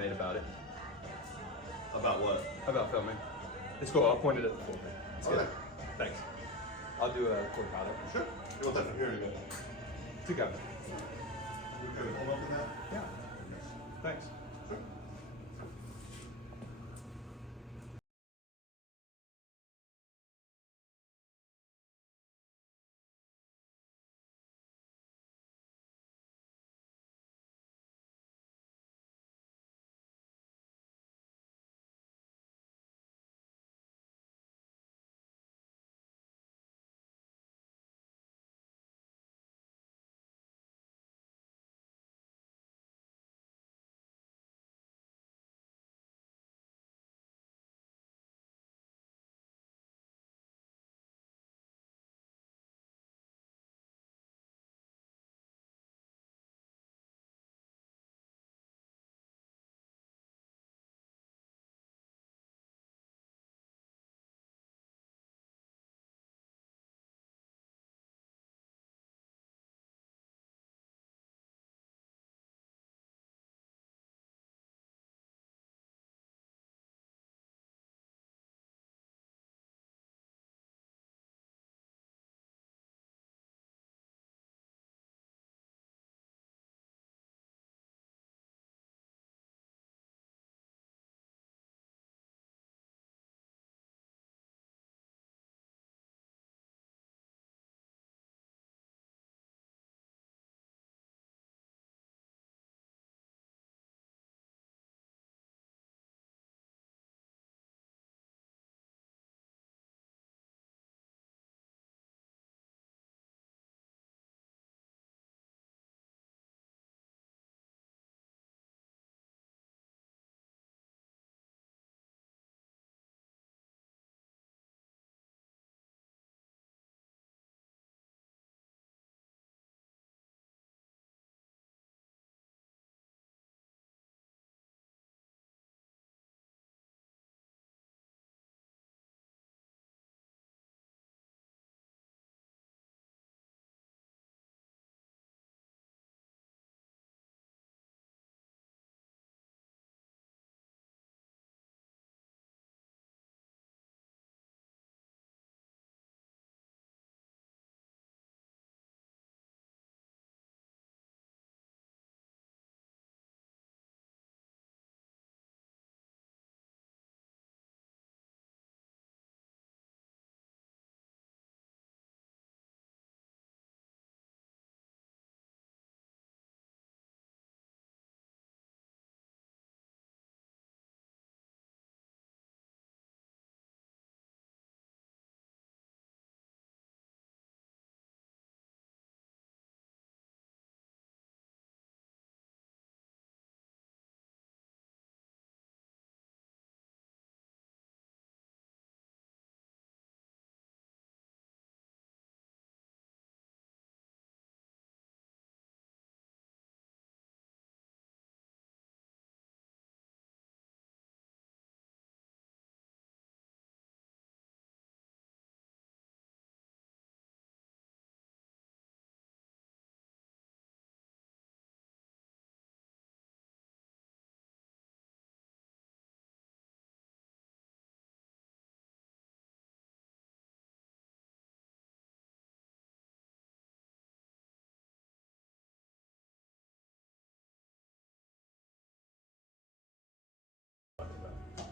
made about it. About what? About filming. It's cool. I'll point it at the full thing. It's good. Okay. Thanks. I'll do a quick pilot. Sure. You want that from here again? Together. We could hold up to that? Yeah. Thanks. Sure.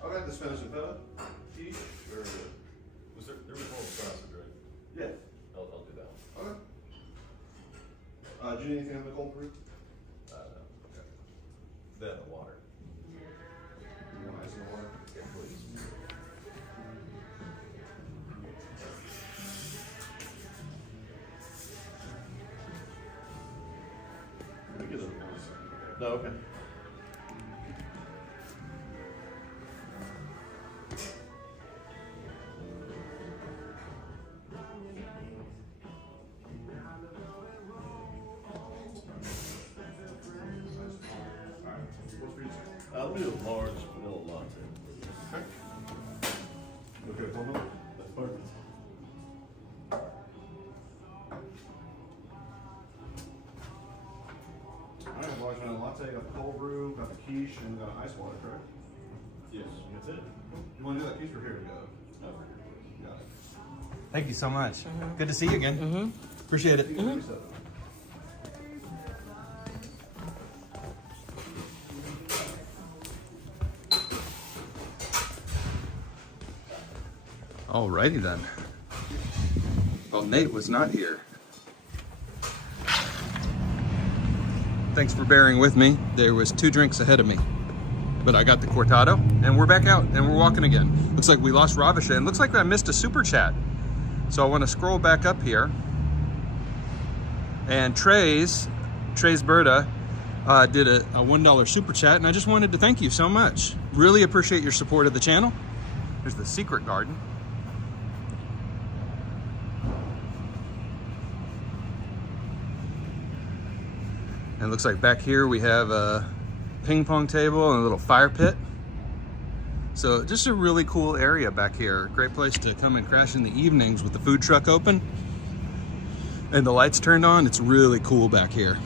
Okay, the Spanish and feta. Each or Was there was one sausage, right? yeah. I'll do that one. Okay. Do you need anything on the cold brew? No. Okay. Then the water. You want ice in the water? Yeah, please. We get it. No, okay. I'll do a large vanilla latte. Okay, hold on. That's perfect. Alright, large vanilla latte, got cold brew, got the quiche, and got ice water, correct? Yes, that's it. You want to do that quiche or here we go? Got it. Thank you so much. Good to see you again. Appreciate it. Alrighty then. Well, Nate was not here. Thanks for bearing with me. There was 2 drinks ahead of me, but I got the cortado and we're back out and we're walking again. Looks like we lost Ravisha and looks like I missed a super chat. So I want to scroll back up here. And Trey's Berta did a $1 super chat, and I just wanted to thank you so much. Really appreciate your support of the channel. There's the secret garden. And it looks like back here we have a ping pong table and a little fire pit. So just a really cool area back here. Great place to come and crash in the evenings with the food truck open and the lights turned on. It's really cool back here.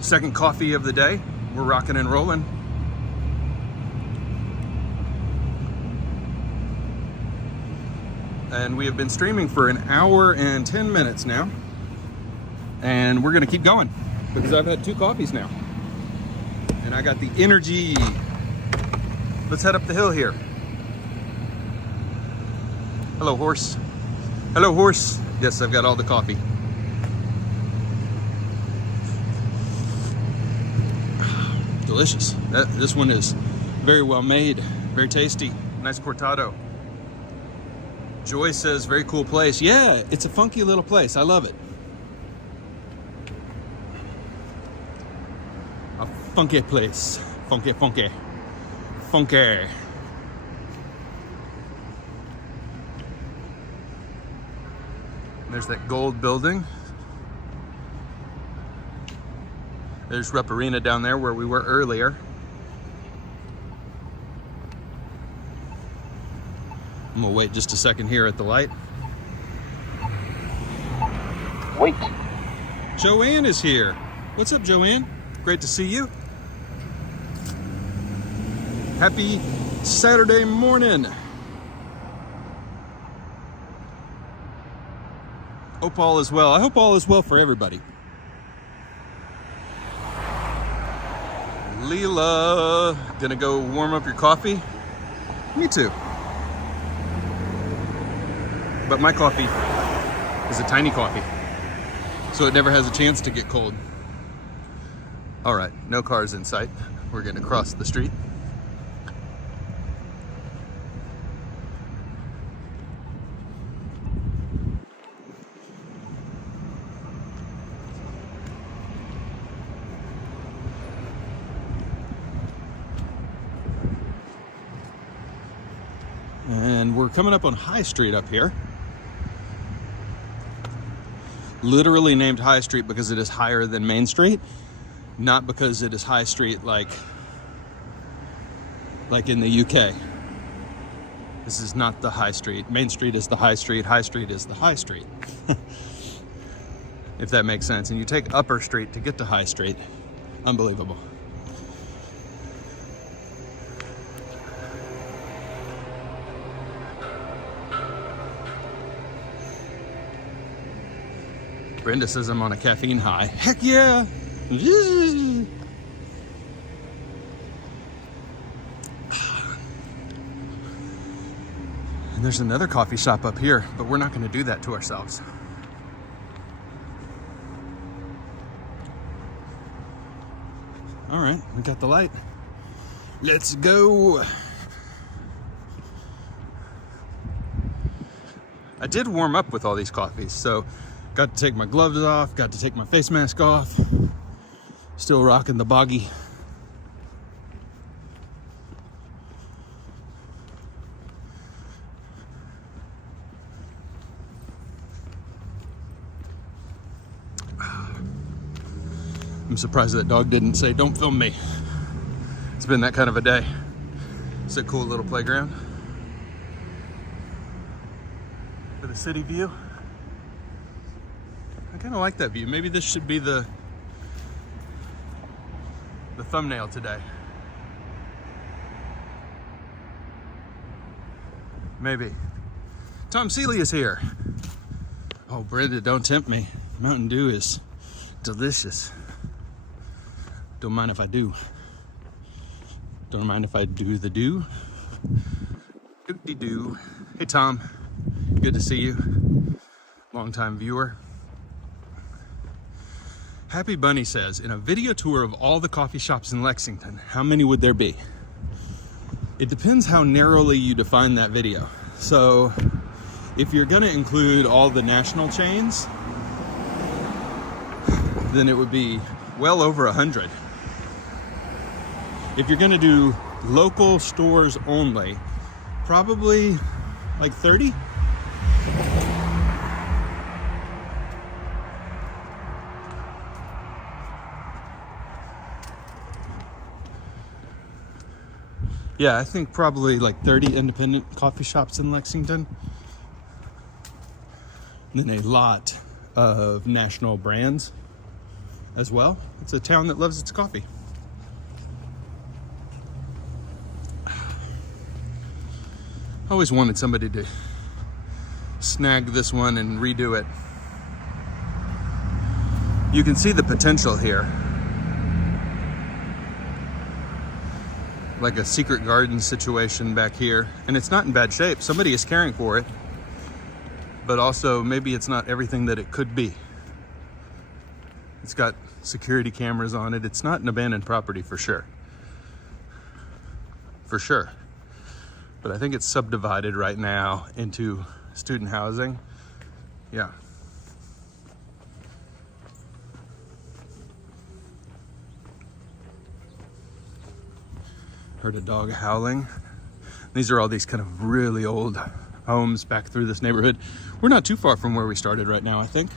Second coffee of the day. We're rocking and rolling. And we have been streaming for 1 hour and 10 minutes now. And we're gonna keep going because I've had 2 coffees now. And I got the energy. Let's head up the hill here. Hello, horse. Hello, horse. Yes, I've got all the coffee. Delicious. This one is very well made, very tasty. Nice cortado. Joy says, very cool place. Yeah, it's a funky little place. I love it. A funky place. Funky, funky, funky. There's that gold building. There's Rep Arena down there where we were earlier. I'm gonna wait just a second here at the light. Wait. Joanne is here. What's up, Joanne? Great to see you. Happy Saturday morning. Hope all is well. I hope all is well for everybody. Leela, gonna go warm up your coffee? Me too. But my coffee is a tiny coffee, so it never has a chance to get cold. All right, no cars in sight. We're gonna cross the street. And we're coming up on High Street up here. Literally named High Street because it is higher than Main Street, not because it is High Street like in the UK. This is not the High Street. Main Street is the High Street. High Street is the High Street. If that makes sense. And you take Upper Street to get to High Street. Unbelievable. Brenda says I'm on a caffeine high. Heck yeah! And there's another coffee shop up here, but we're not going to do that to ourselves. All right, we got the light. Let's go. I did warm up with all these coffees, so got to take my gloves off, got to take my face mask off. Still rocking the boggy. I'm surprised that dog didn't say, "Don't film me." It's been that kind of a day. It's a cool little playground. For the city view. I kind of like that view. Maybe this should be the the thumbnail today. Maybe. Tom Seeley is here. Oh, Brenda, don't tempt me. Mountain Dew is delicious. Don't mind if I do. Don't mind if I do the do. Doop-de-doo. Hey, Tom. Good to see you. Longtime viewer. Happy Bunny says, in a video tour of all the coffee shops in Lexington, how many would there be? It depends how narrowly you define that video. So if you're gonna include all the national chains, then it would be well over 100. If you're gonna do local stores only, probably like 30. Yeah, I think probably like 30 independent coffee shops in Lexington. And then a lot of national brands as well. It's a town that loves its coffee. I always wanted somebody to snag this one and redo it. You can see the potential here. Like a secret garden situation back here, and it's not in bad shape. Somebody is caring for it, but also maybe it's not everything that it could be. It's got security cameras on it. It's not an abandoned property for sure. For sure. But I think it's subdivided right now into student housing. Yeah. Heard a dog howling. These are all these kind of really old homes back through this neighborhood. We're not too far from where we started right now, I think.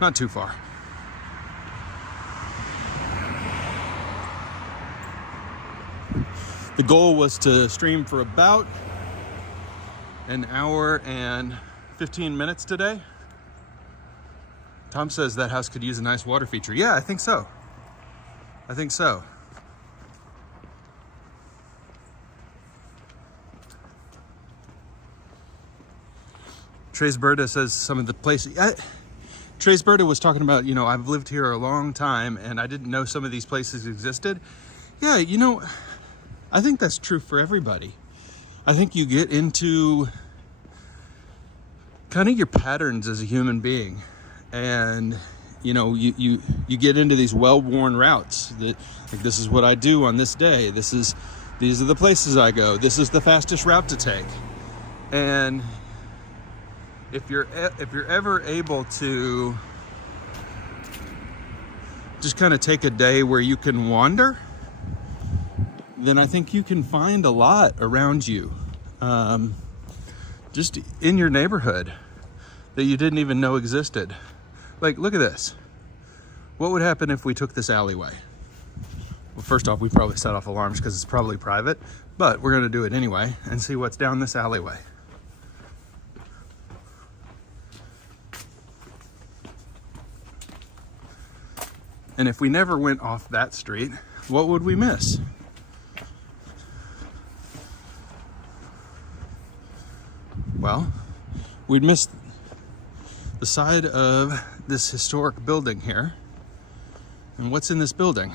Not too far. The goal was to stream for about an hour and 15 minutes today. Tom says that house could use a nice water feature. Yeah, I think so. I think so. Trace Berta says some of the places. Trace Berta was talking about, you know, I've lived here a long time and I didn't know some of these places existed. Yeah, you know, I think that's true for everybody. I think you get into kind of your patterns as a human being, and you know, you get into these well-worn routes that, like, this is what I do on this day. These are the places I go. This is the fastest route to take. And if you're ever able to just kind of take a day where you can wander, then I think you can find a lot around you, just in your neighborhood, that you didn't even know existed. Like, look at this. What would happen if we took this alleyway? Well, first off, we probably set off alarms because it's probably private, but we're gonna do it anyway and see what's down this alleyway. And if we never went off that street, what would we miss? Well, we'd miss the side of this historic building here. And what's in this building?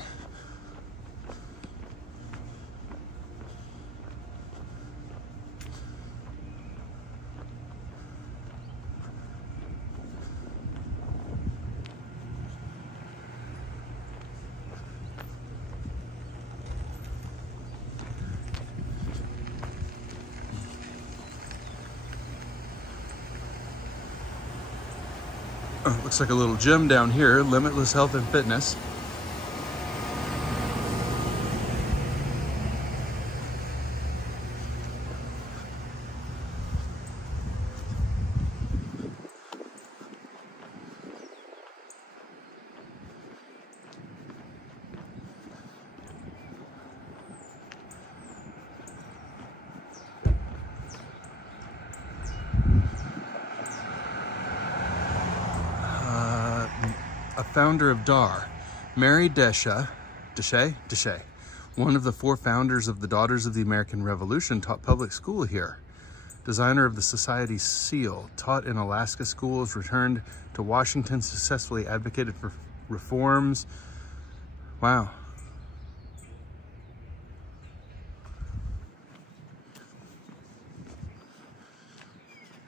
Oh, looks like a little gym down here, Limitless Health and Fitness. A founder of DAR, Mary Desha, Deshay. One of the 4 founders of the Daughters of the American Revolution, taught public school here. Designer of the Society seal, taught in Alaska schools, returned to Washington, successfully advocated for reforms. Wow.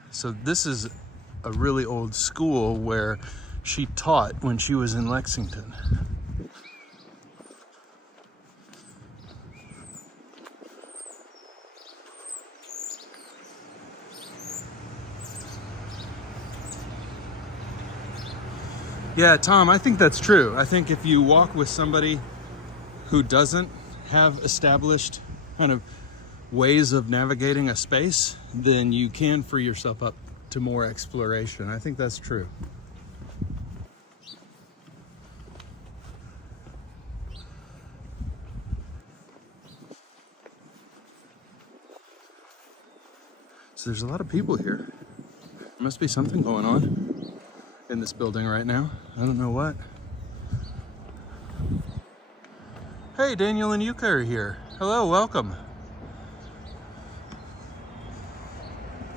So this is a really old school where she taught when she was in Lexington. Yeah, Tom, I think that's true. I think if you walk with somebody who doesn't have established kind of ways of navigating a space, then you can free yourself up to more exploration. I think that's true. So there's a lot of people here. There must be something going on in this building right now. I don't know what. Hey, Daniel and Yuka are here. Hello, welcome.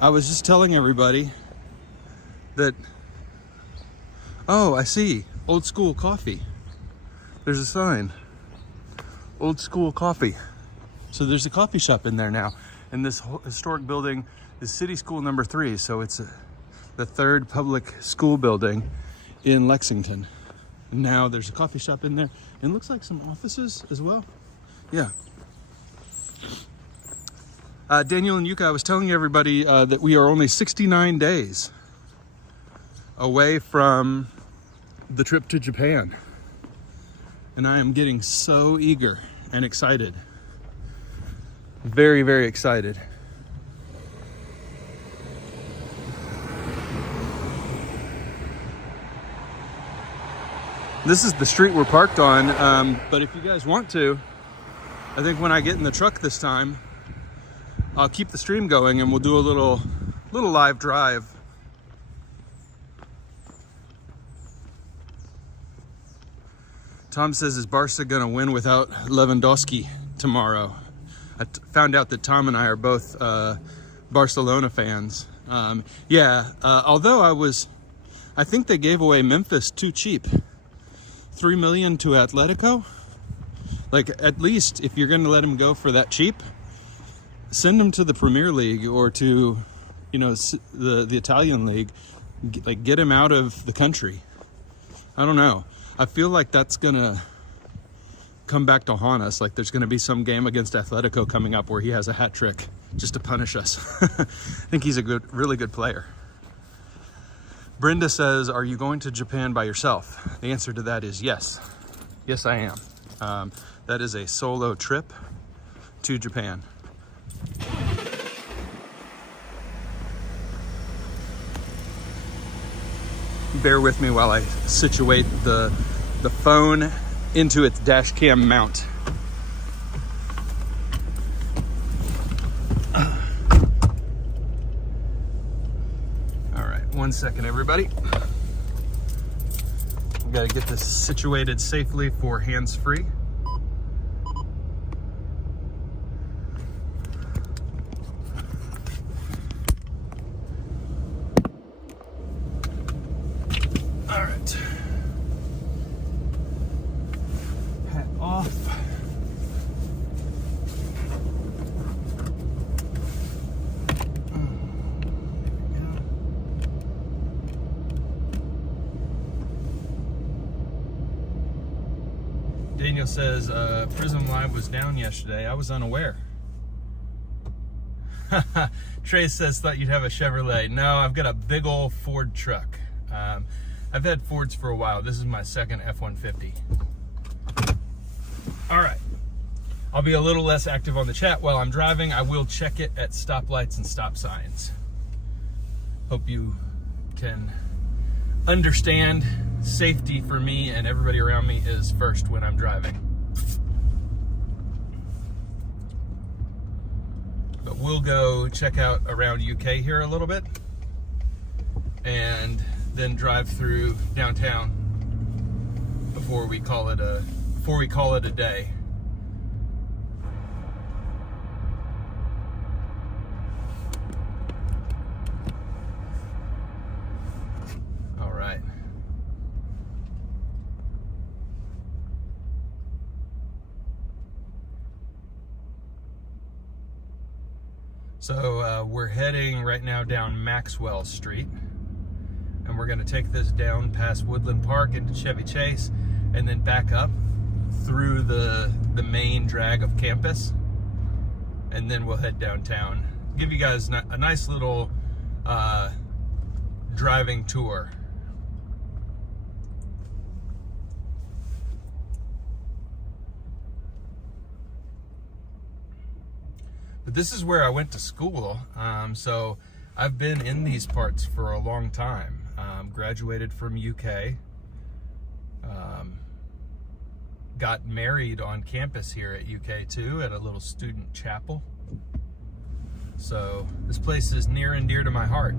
I was just telling everybody that, oh, I see, old school coffee. There's a sign, old school coffee. So there's a coffee shop in there now. And this historic building is City School number 3. So it's the 3rd public school building in Lexington. And now there's a coffee shop in there. And it looks like some offices as well. Yeah. Daniel and Yuka, I was telling everybody that we are only 69 days away from the trip to Japan. And I am getting so eager and excited. Very, very excited. This is the street we're parked on, but if you guys want to, I think when I get in the truck this time, I'll keep the stream going and we'll do a little live drive. Tom says, is Barca gonna win without Lewandowski tomorrow? I found out that Tom and I are both Barcelona fans. Although I think they gave away Memphis too cheap. $3 million to Atletico. Like, at least if you're going to let him go for that cheap, send him to the Premier League or to, the Italian league. Like, get him out of the country. I don't know. I feel like that's gonna come back to haunt us. Like, there's gonna be some game against Atletico coming up where he has a hat trick just to punish us. I think he's a really good player. Brenda says, are you going to Japan by yourself? The answer to that is yes. Yes, I am. That is a solo trip to Japan. Bear with me while I situate the phone into its dash cam mount. All right, 1 second, everybody. We gotta get this situated safely for hands-free. All right. Hat off. Daniel says, Prism Live was down yesterday. I was unaware. Trey says, thought you'd have a Chevrolet. No, I've got a big old Ford truck. I've had Fords for a while. This is my second F-150. All right. I'll be a little less active on the chat while I'm driving. I will check it at stoplights and stop signs. Hope you can understand safety for me and everybody around me is first when I'm driving. But we'll go check out around UK here a little bit and then drive through downtown before we call it a before we call it a day. All right. So we're heading right now down Maxwell Street, and we're going to take this down past Woodland Park into Chevy Chase, and then back up through the main drag of campus, and then we'll head downtown. Give you guys a nice little driving tour. But this is where I went to school, so I've been in these parts for a long time. Graduated from UK, got married on campus here at UK too, at a little student chapel. So this place is near and dear to my heart.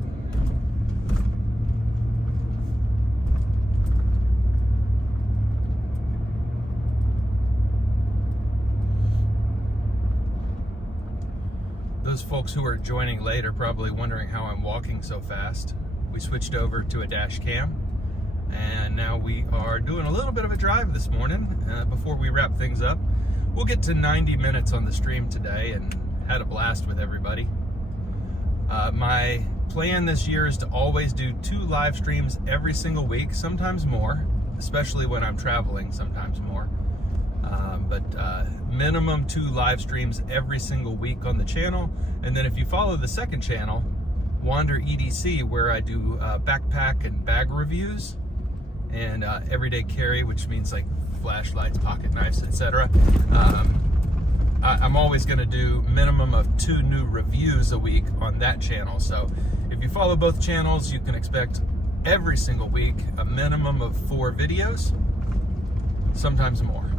Those folks who are joining late are probably wondering how I'm walking so fast. We switched over to a dash cam, and now we are doing a little bit of a drive this morning before we wrap things up. We'll get to 90 minutes on the stream today and had a blast with everybody. My plan this year is to always do 2 live streams every single week, sometimes more, especially when I'm traveling, sometimes more. But minimum 2 live streams every single week on the channel. And then if you follow the second channel, Wander EDC, where I do backpack and bag reviews and everyday carry, which means like flashlights, pocket knives, etc. I'm always going to do minimum of 2 new reviews a week on that channel. So if you follow both channels, you can expect every single week a minimum of 4 videos, sometimes more.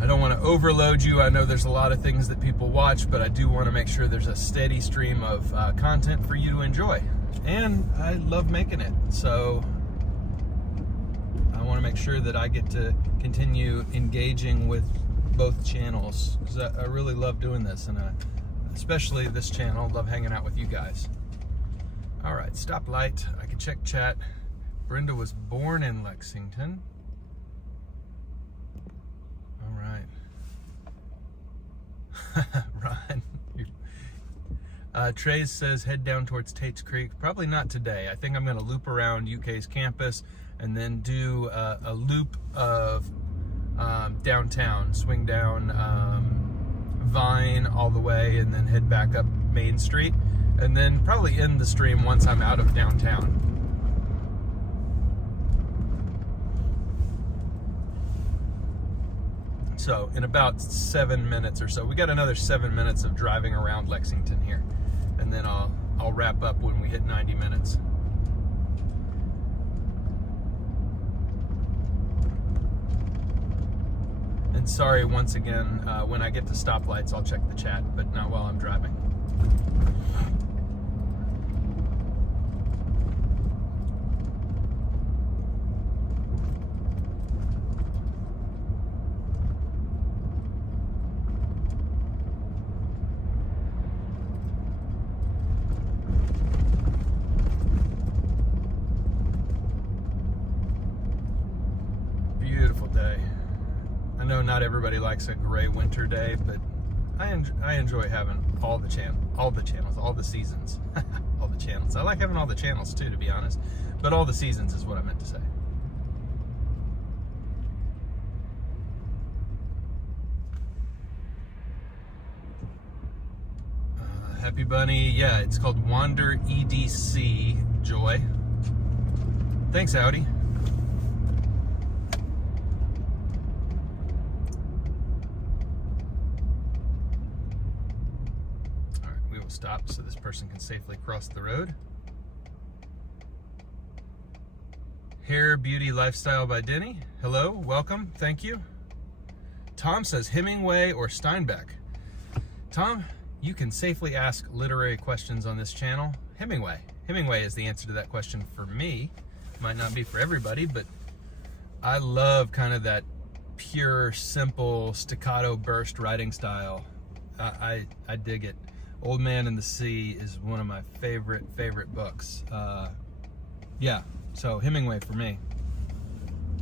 I don't want to overload you. I know there's a lot of things that people watch, but I do want to make sure there's a steady stream of content for you to enjoy. And I love making it, so I want to make sure that I get to continue engaging with both channels, because I really love doing this, and especially this channel, love hanging out with you guys. All right, stoplight. I can check chat. Brenda was born in Lexington. All right. Ron. Trey says head down towards Tate's Creek. Probably not today. I think I'm going to loop around UK's campus and then do a loop of downtown, swing down Vine all the way, and then head back up Main Street, and then probably end the stream once I'm out of downtown. So in about 7 minutes or so, we got another 7 minutes of driving around Lexington here, and then I'll wrap up when we hit 90 minutes. And sorry once again, when I get to stoplights, I'll check the chat, but not while I'm driving. Beautiful day. I know not everybody likes a gray winter day, but I enjoy having all the channels, all the seasons, all the channels. I like having all the channels too, to be honest, but all the seasons is what I meant to say. Happy Bunny, yeah, it's called Wander EDC, Joy. Thanks, Audi. Stop so this person can safely cross the road. Hair, Beauty, Lifestyle by Denny. Hello, welcome, thank you. Tom says Hemingway or Steinbeck. Tom, you can safely ask literary questions on this channel. Hemingway. Hemingway is the answer to that question for me. Might not be for everybody, but I love kind of that pure, simple, staccato burst writing style. I dig it. Old Man and the Sea is one of my favorite books. Yeah, so Hemingway for me.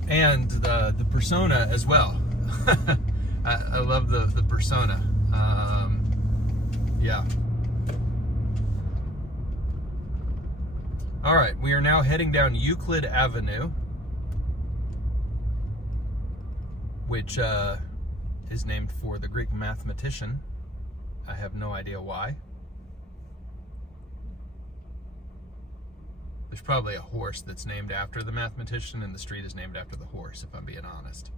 And the persona as well. I love the persona. Yeah. All right, we are now heading down Euclid Avenue, which is named for the Greek mathematician. I have no idea why. There's probably a horse that's named after the mathematician, and the street is named after the horse, if I'm being honest.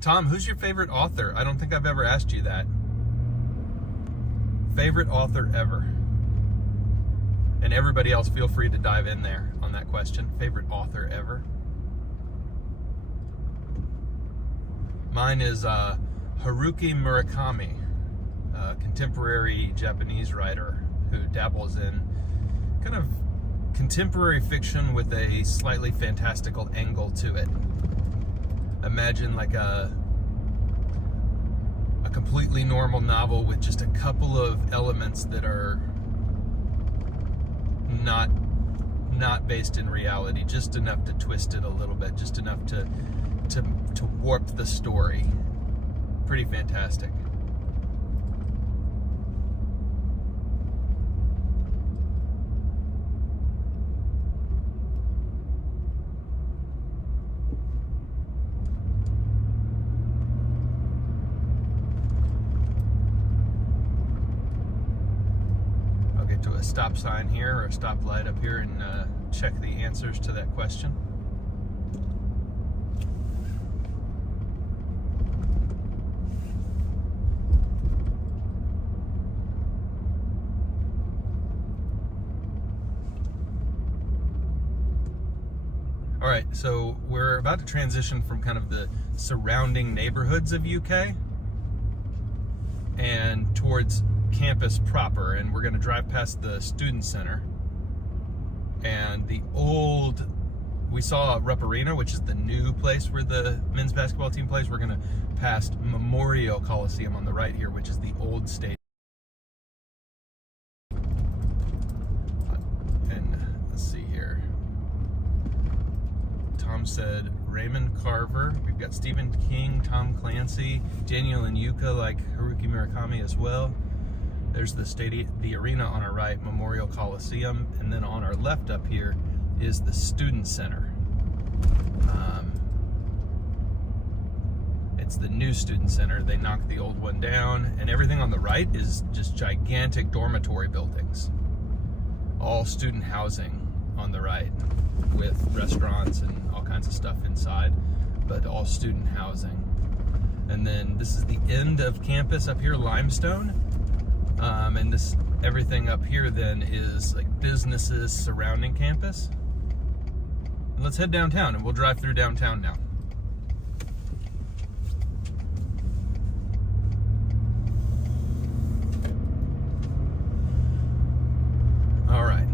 Tom, who's your favorite author? I don't think I've ever asked you that. Favorite author ever? And everybody else, feel free to dive in there on that question. Favorite author ever? Mine is Haruki Murakami, a contemporary Japanese writer who dabbles in kind of contemporary fiction with a slightly fantastical angle to it. Imagine like a completely normal novel with just a couple of elements that are not based in reality, just enough to twist it a little bit, just enough to warp the story. Pretty fantastic. I'll get to a stop sign here, or a stoplight up here, and check the answers to that question. All right, so we're about to transition from kind of the surrounding neighborhoods of UK and towards campus proper, and we're going to drive past the student center and the old, we saw Rupp Arena, which is the new place where the men's basketball team plays. We're going to pass Memorial Coliseum on the right here, which is the old stadium. And let's see here. Tom said Raymond Carver. We've got Stephen King, Tom Clancy, Daniel and Yuka, like Haruki Murakami as well. There's the arena on our right, Memorial Coliseum, and then on our left up here is the Student Center. It's the new Student Center. They knocked the old one down, and everything on the right is just gigantic dormitory buildings. All student housing on the right, with restaurants and all kinds of stuff inside, but all student housing. And then this is the end of campus up here, Limestone. And this, everything up here then is like businesses surrounding campus. And let's head downtown, and we'll drive through downtown now. All right,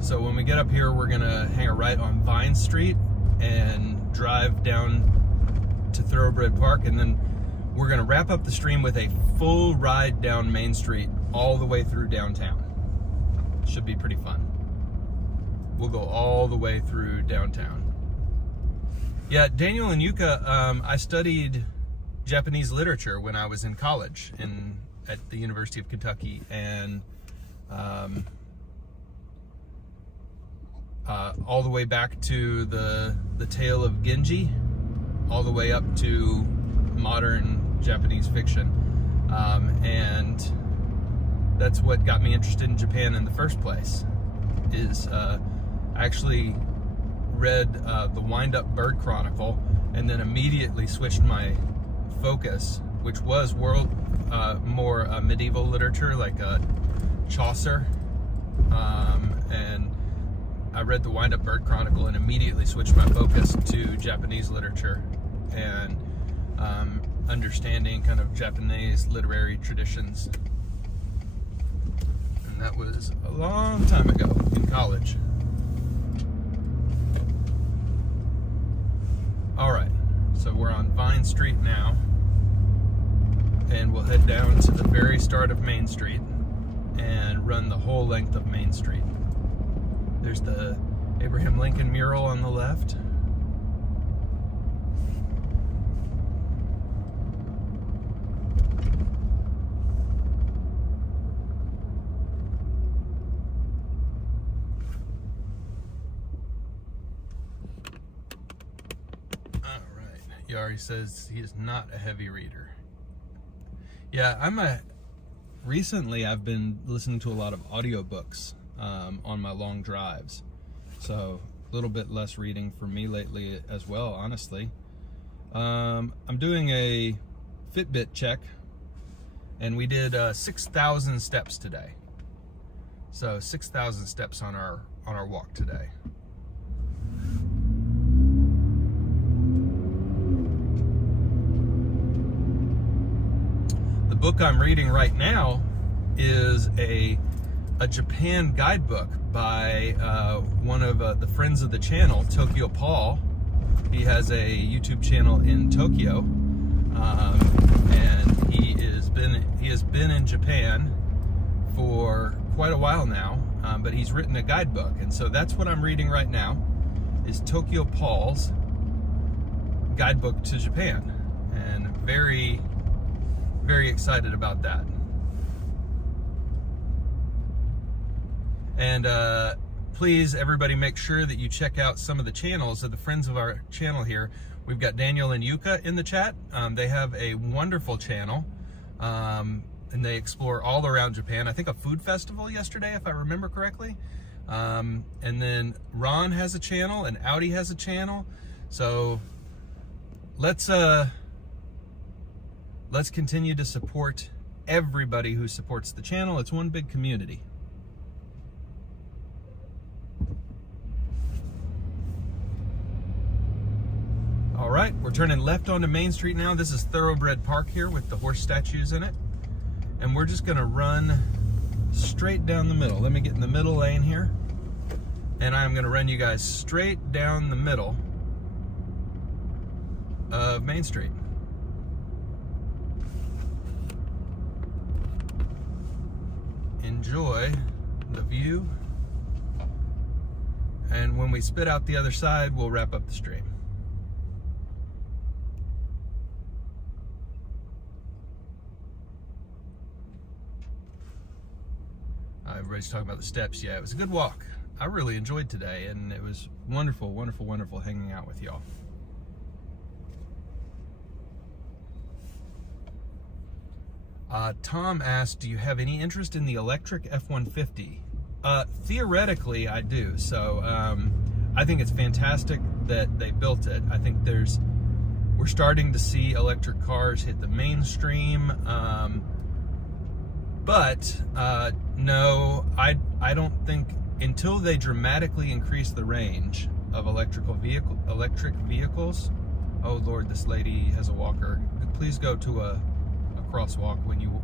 so when we get up here, we're gonna hang a right on Vine Street and drive down to Thoroughbred Park, and then we're gonna wrap up the stream with a full ride down Main Street all the way through downtown. Should be pretty fun. We'll go all the way through downtown. Yeah, Daniel and Yuka, I studied Japanese literature when I was in college at the University of Kentucky, and all the way back to the tale of Genji, all the way up to modern Japanese fiction, and that's what got me interested in Japan in the first place. Is I actually read the Wind-Up Bird Chronicle, and then immediately switched my focus, which was more medieval literature, like Chaucer, and I read the Wind-Up Bird Chronicle and immediately switched my focus to Japanese literature. And understanding kind of Japanese literary traditions. And that was a long time ago in college. All right, so we're on Vine Street now, and we'll head down to the very start of Main Street and run the whole length of Main Street. There's the Abraham Lincoln mural on the left. Yari says he is not a heavy reader. Yeah, recently I've been listening to a lot of audiobooks on my long drives. So a little bit less reading for me lately as well, honestly. I'm doing a Fitbit check, and we did 6,000 steps today. So 6,000 steps on our walk today. The book I'm reading right now is a Japan guidebook by one of the friends of the channel, Tokyo Paul. He has a YouTube channel in Tokyo, and he has been in Japan for quite a while now, but he's written a guidebook, and so that's what I'm reading right now, is Tokyo Paul's guidebook to Japan, and very, very excited about that. And please, everybody, make sure that you check out some of the channels of the friends of our channel here. We've got Daniel and Yuka in the chat. They have a wonderful channel, and they explore all around Japan. I think a food festival yesterday, if I remember correctly. And then Ron has a channel, and Audi has a channel. So let's continue to support everybody who supports the channel. It's one big community. All right, we're turning left onto Main Street now. This is Thoroughbred Park here with the horse statues in it. And we're just gonna run straight down the middle. Let me get in the middle lane here. And I'm gonna run you guys straight down the middle of Main Street. Enjoy the view. And when we spit out the other side, we'll wrap up the stream. Everybody's talking about the steps. Yeah, it was a good walk. I really enjoyed today, and it was wonderful, wonderful, wonderful hanging out with y'all. Tom asked, do you have any interest in the electric F-150? Theoretically, I do. So I think it's fantastic that they built it. I think we're starting to see electric cars hit the mainstream. But no, I don't think, until they dramatically increase the range of electric vehicles. Oh Lord, this lady has a walker. Please go to a crosswalk when you,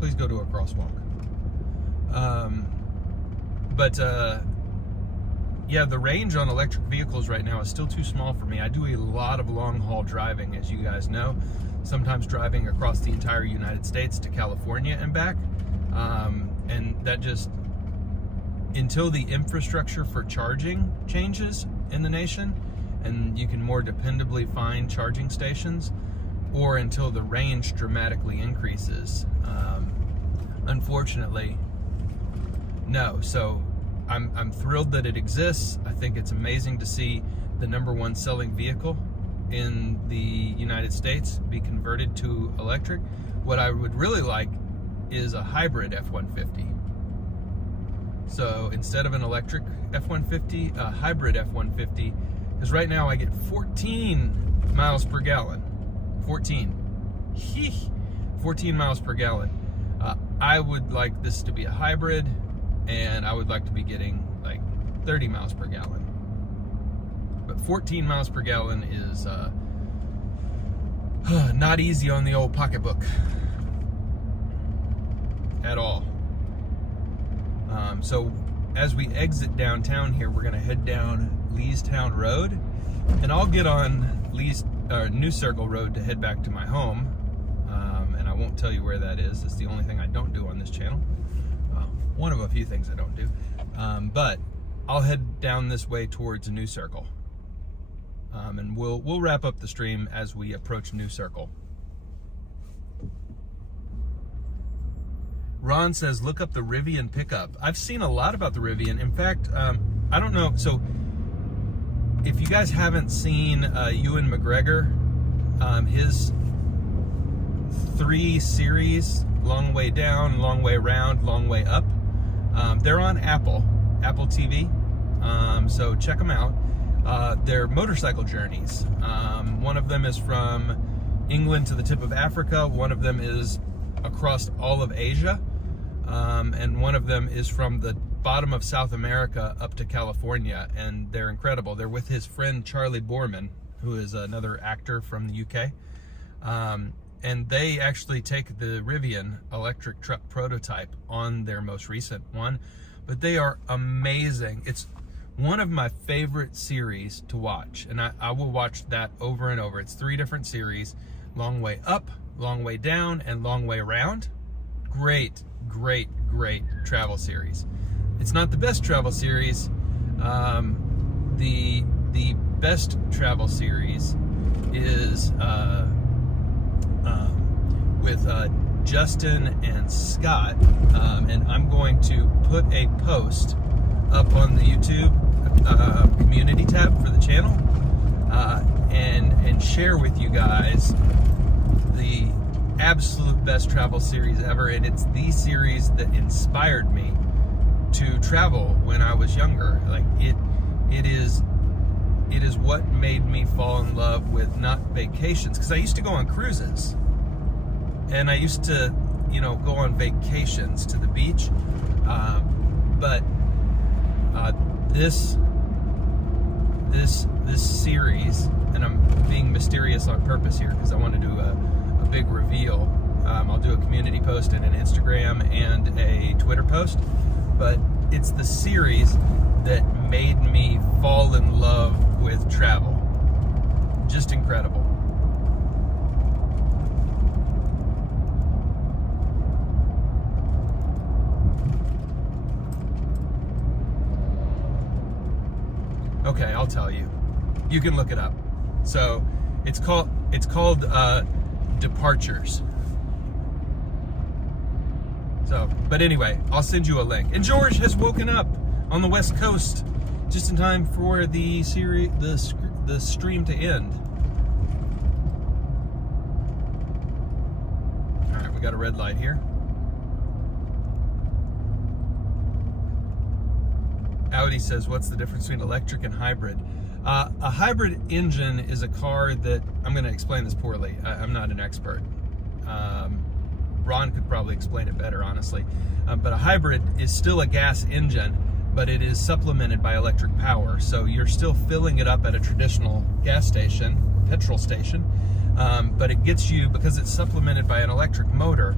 please go to a crosswalk. Yeah, the range on electric vehicles right now is still too small for me. I do a lot of long haul driving, as you guys know, sometimes driving across the entire United States to California and back. And that just, until the infrastructure for charging changes in the nation and you can more dependably find charging stations, or until the range dramatically increases, unfortunately, no. So I'm thrilled that it exists. I think it's amazing to see the #1 selling vehicle in the United States be converted to electric. What I would really like is a hybrid F-150. So instead of an electric F-150, a hybrid F-150, because right now I get 14 miles per gallon. 14 miles per gallon. I would like this to be a hybrid, and I would like to be getting like 30 miles per gallon. But 14 miles per gallon is Not easy on the old pocketbook at all. So as we exit downtown here, we're gonna head down Leestown Road, and I'll get on New Circle Road to head back to my home. And I won't tell you where that is. It's the only thing I don't do on this channel. One of a few things I don't do. But I'll head down this way towards New Circle. And we'll wrap up the stream as we approach New Circle. Ron says, look up the Rivian pickup. I've seen a lot about the Rivian. In fact, I don't know. So if you guys haven't seen Ewan McGregor, his 3 series, Long Way Down, Long Way Around, Long Way Up, they're on Apple TV. So check them out. They're motorcycle journeys. One of them is from England to the tip of Africa. One of them is across all of Asia. And one of them is from the bottom of South America up to California. And they're incredible. They're with his friend Charlie Boorman, who is another actor from the UK. And they actually take the Rivian electric truck prototype on their most recent one. But they are amazing. It's one of my favorite series to watch, and I will watch that over and over. It's 3 different series: Long Way Up, Long Way Down, and Long Way Around. Great travel series. It's not the best travel series. The best travel series is with Justin and Scott, and I'm going to put a post up on the YouTube community tab for the channel, and share with you guys the absolute best travel series ever. And it's the series that inspired me to travel when I was younger. Like it is what made me fall in love with not vacations, because I used to go on cruises and I used to, go on vacations to the beach, but this series, and I'm being mysterious on purpose here because I want to do a big reveal. I'll do a community post and an Instagram and a Twitter post, but it's the series that made me fall in love with travel. Just incredible. Okay, I'll tell you. You can look it up. So it's called Departures. So, but anyway, I'll send you a link. And George has woken up on the West Coast just in time for the stream to end. All right, we got a red light here. Audi says, what's the difference between electric and hybrid? A hybrid engine is a car that, I'm going to explain this poorly. I'm not an expert. Ron could probably explain it better, honestly. But a hybrid is still a gas engine, but it is supplemented by electric power. So you're still filling it up at a traditional gas station, petrol station, but it gets you, because it's supplemented by an electric motor,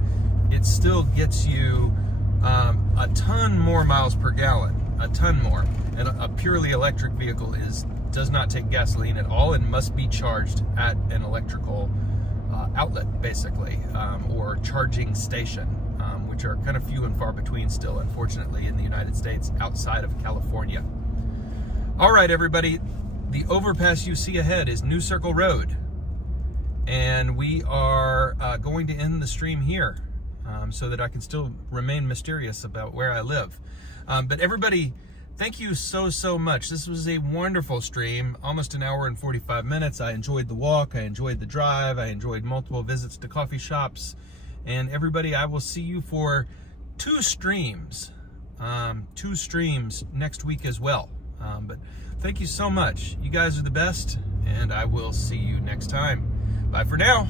it still gets you a ton more miles per gallon. A ton more. And a purely electric vehicle does not take gasoline at all and must be charged at an electrical outlet, basically, or charging station, which are kind of few and far between still, unfortunately, in the United States outside of California. All right, everybody, the overpass you see ahead is New Circle Road, and we are going to end the stream here so that I can still remain mysterious about where I live. But everybody, thank you so much. This was a wonderful stream, almost an hour and 45 minutes. I enjoyed the walk, I enjoyed the drive, I enjoyed multiple visits to coffee shops. And everybody, I will see you for 2 streams next week as well. But thank you so much. You guys are the best, and I will see you next time. Bye for now.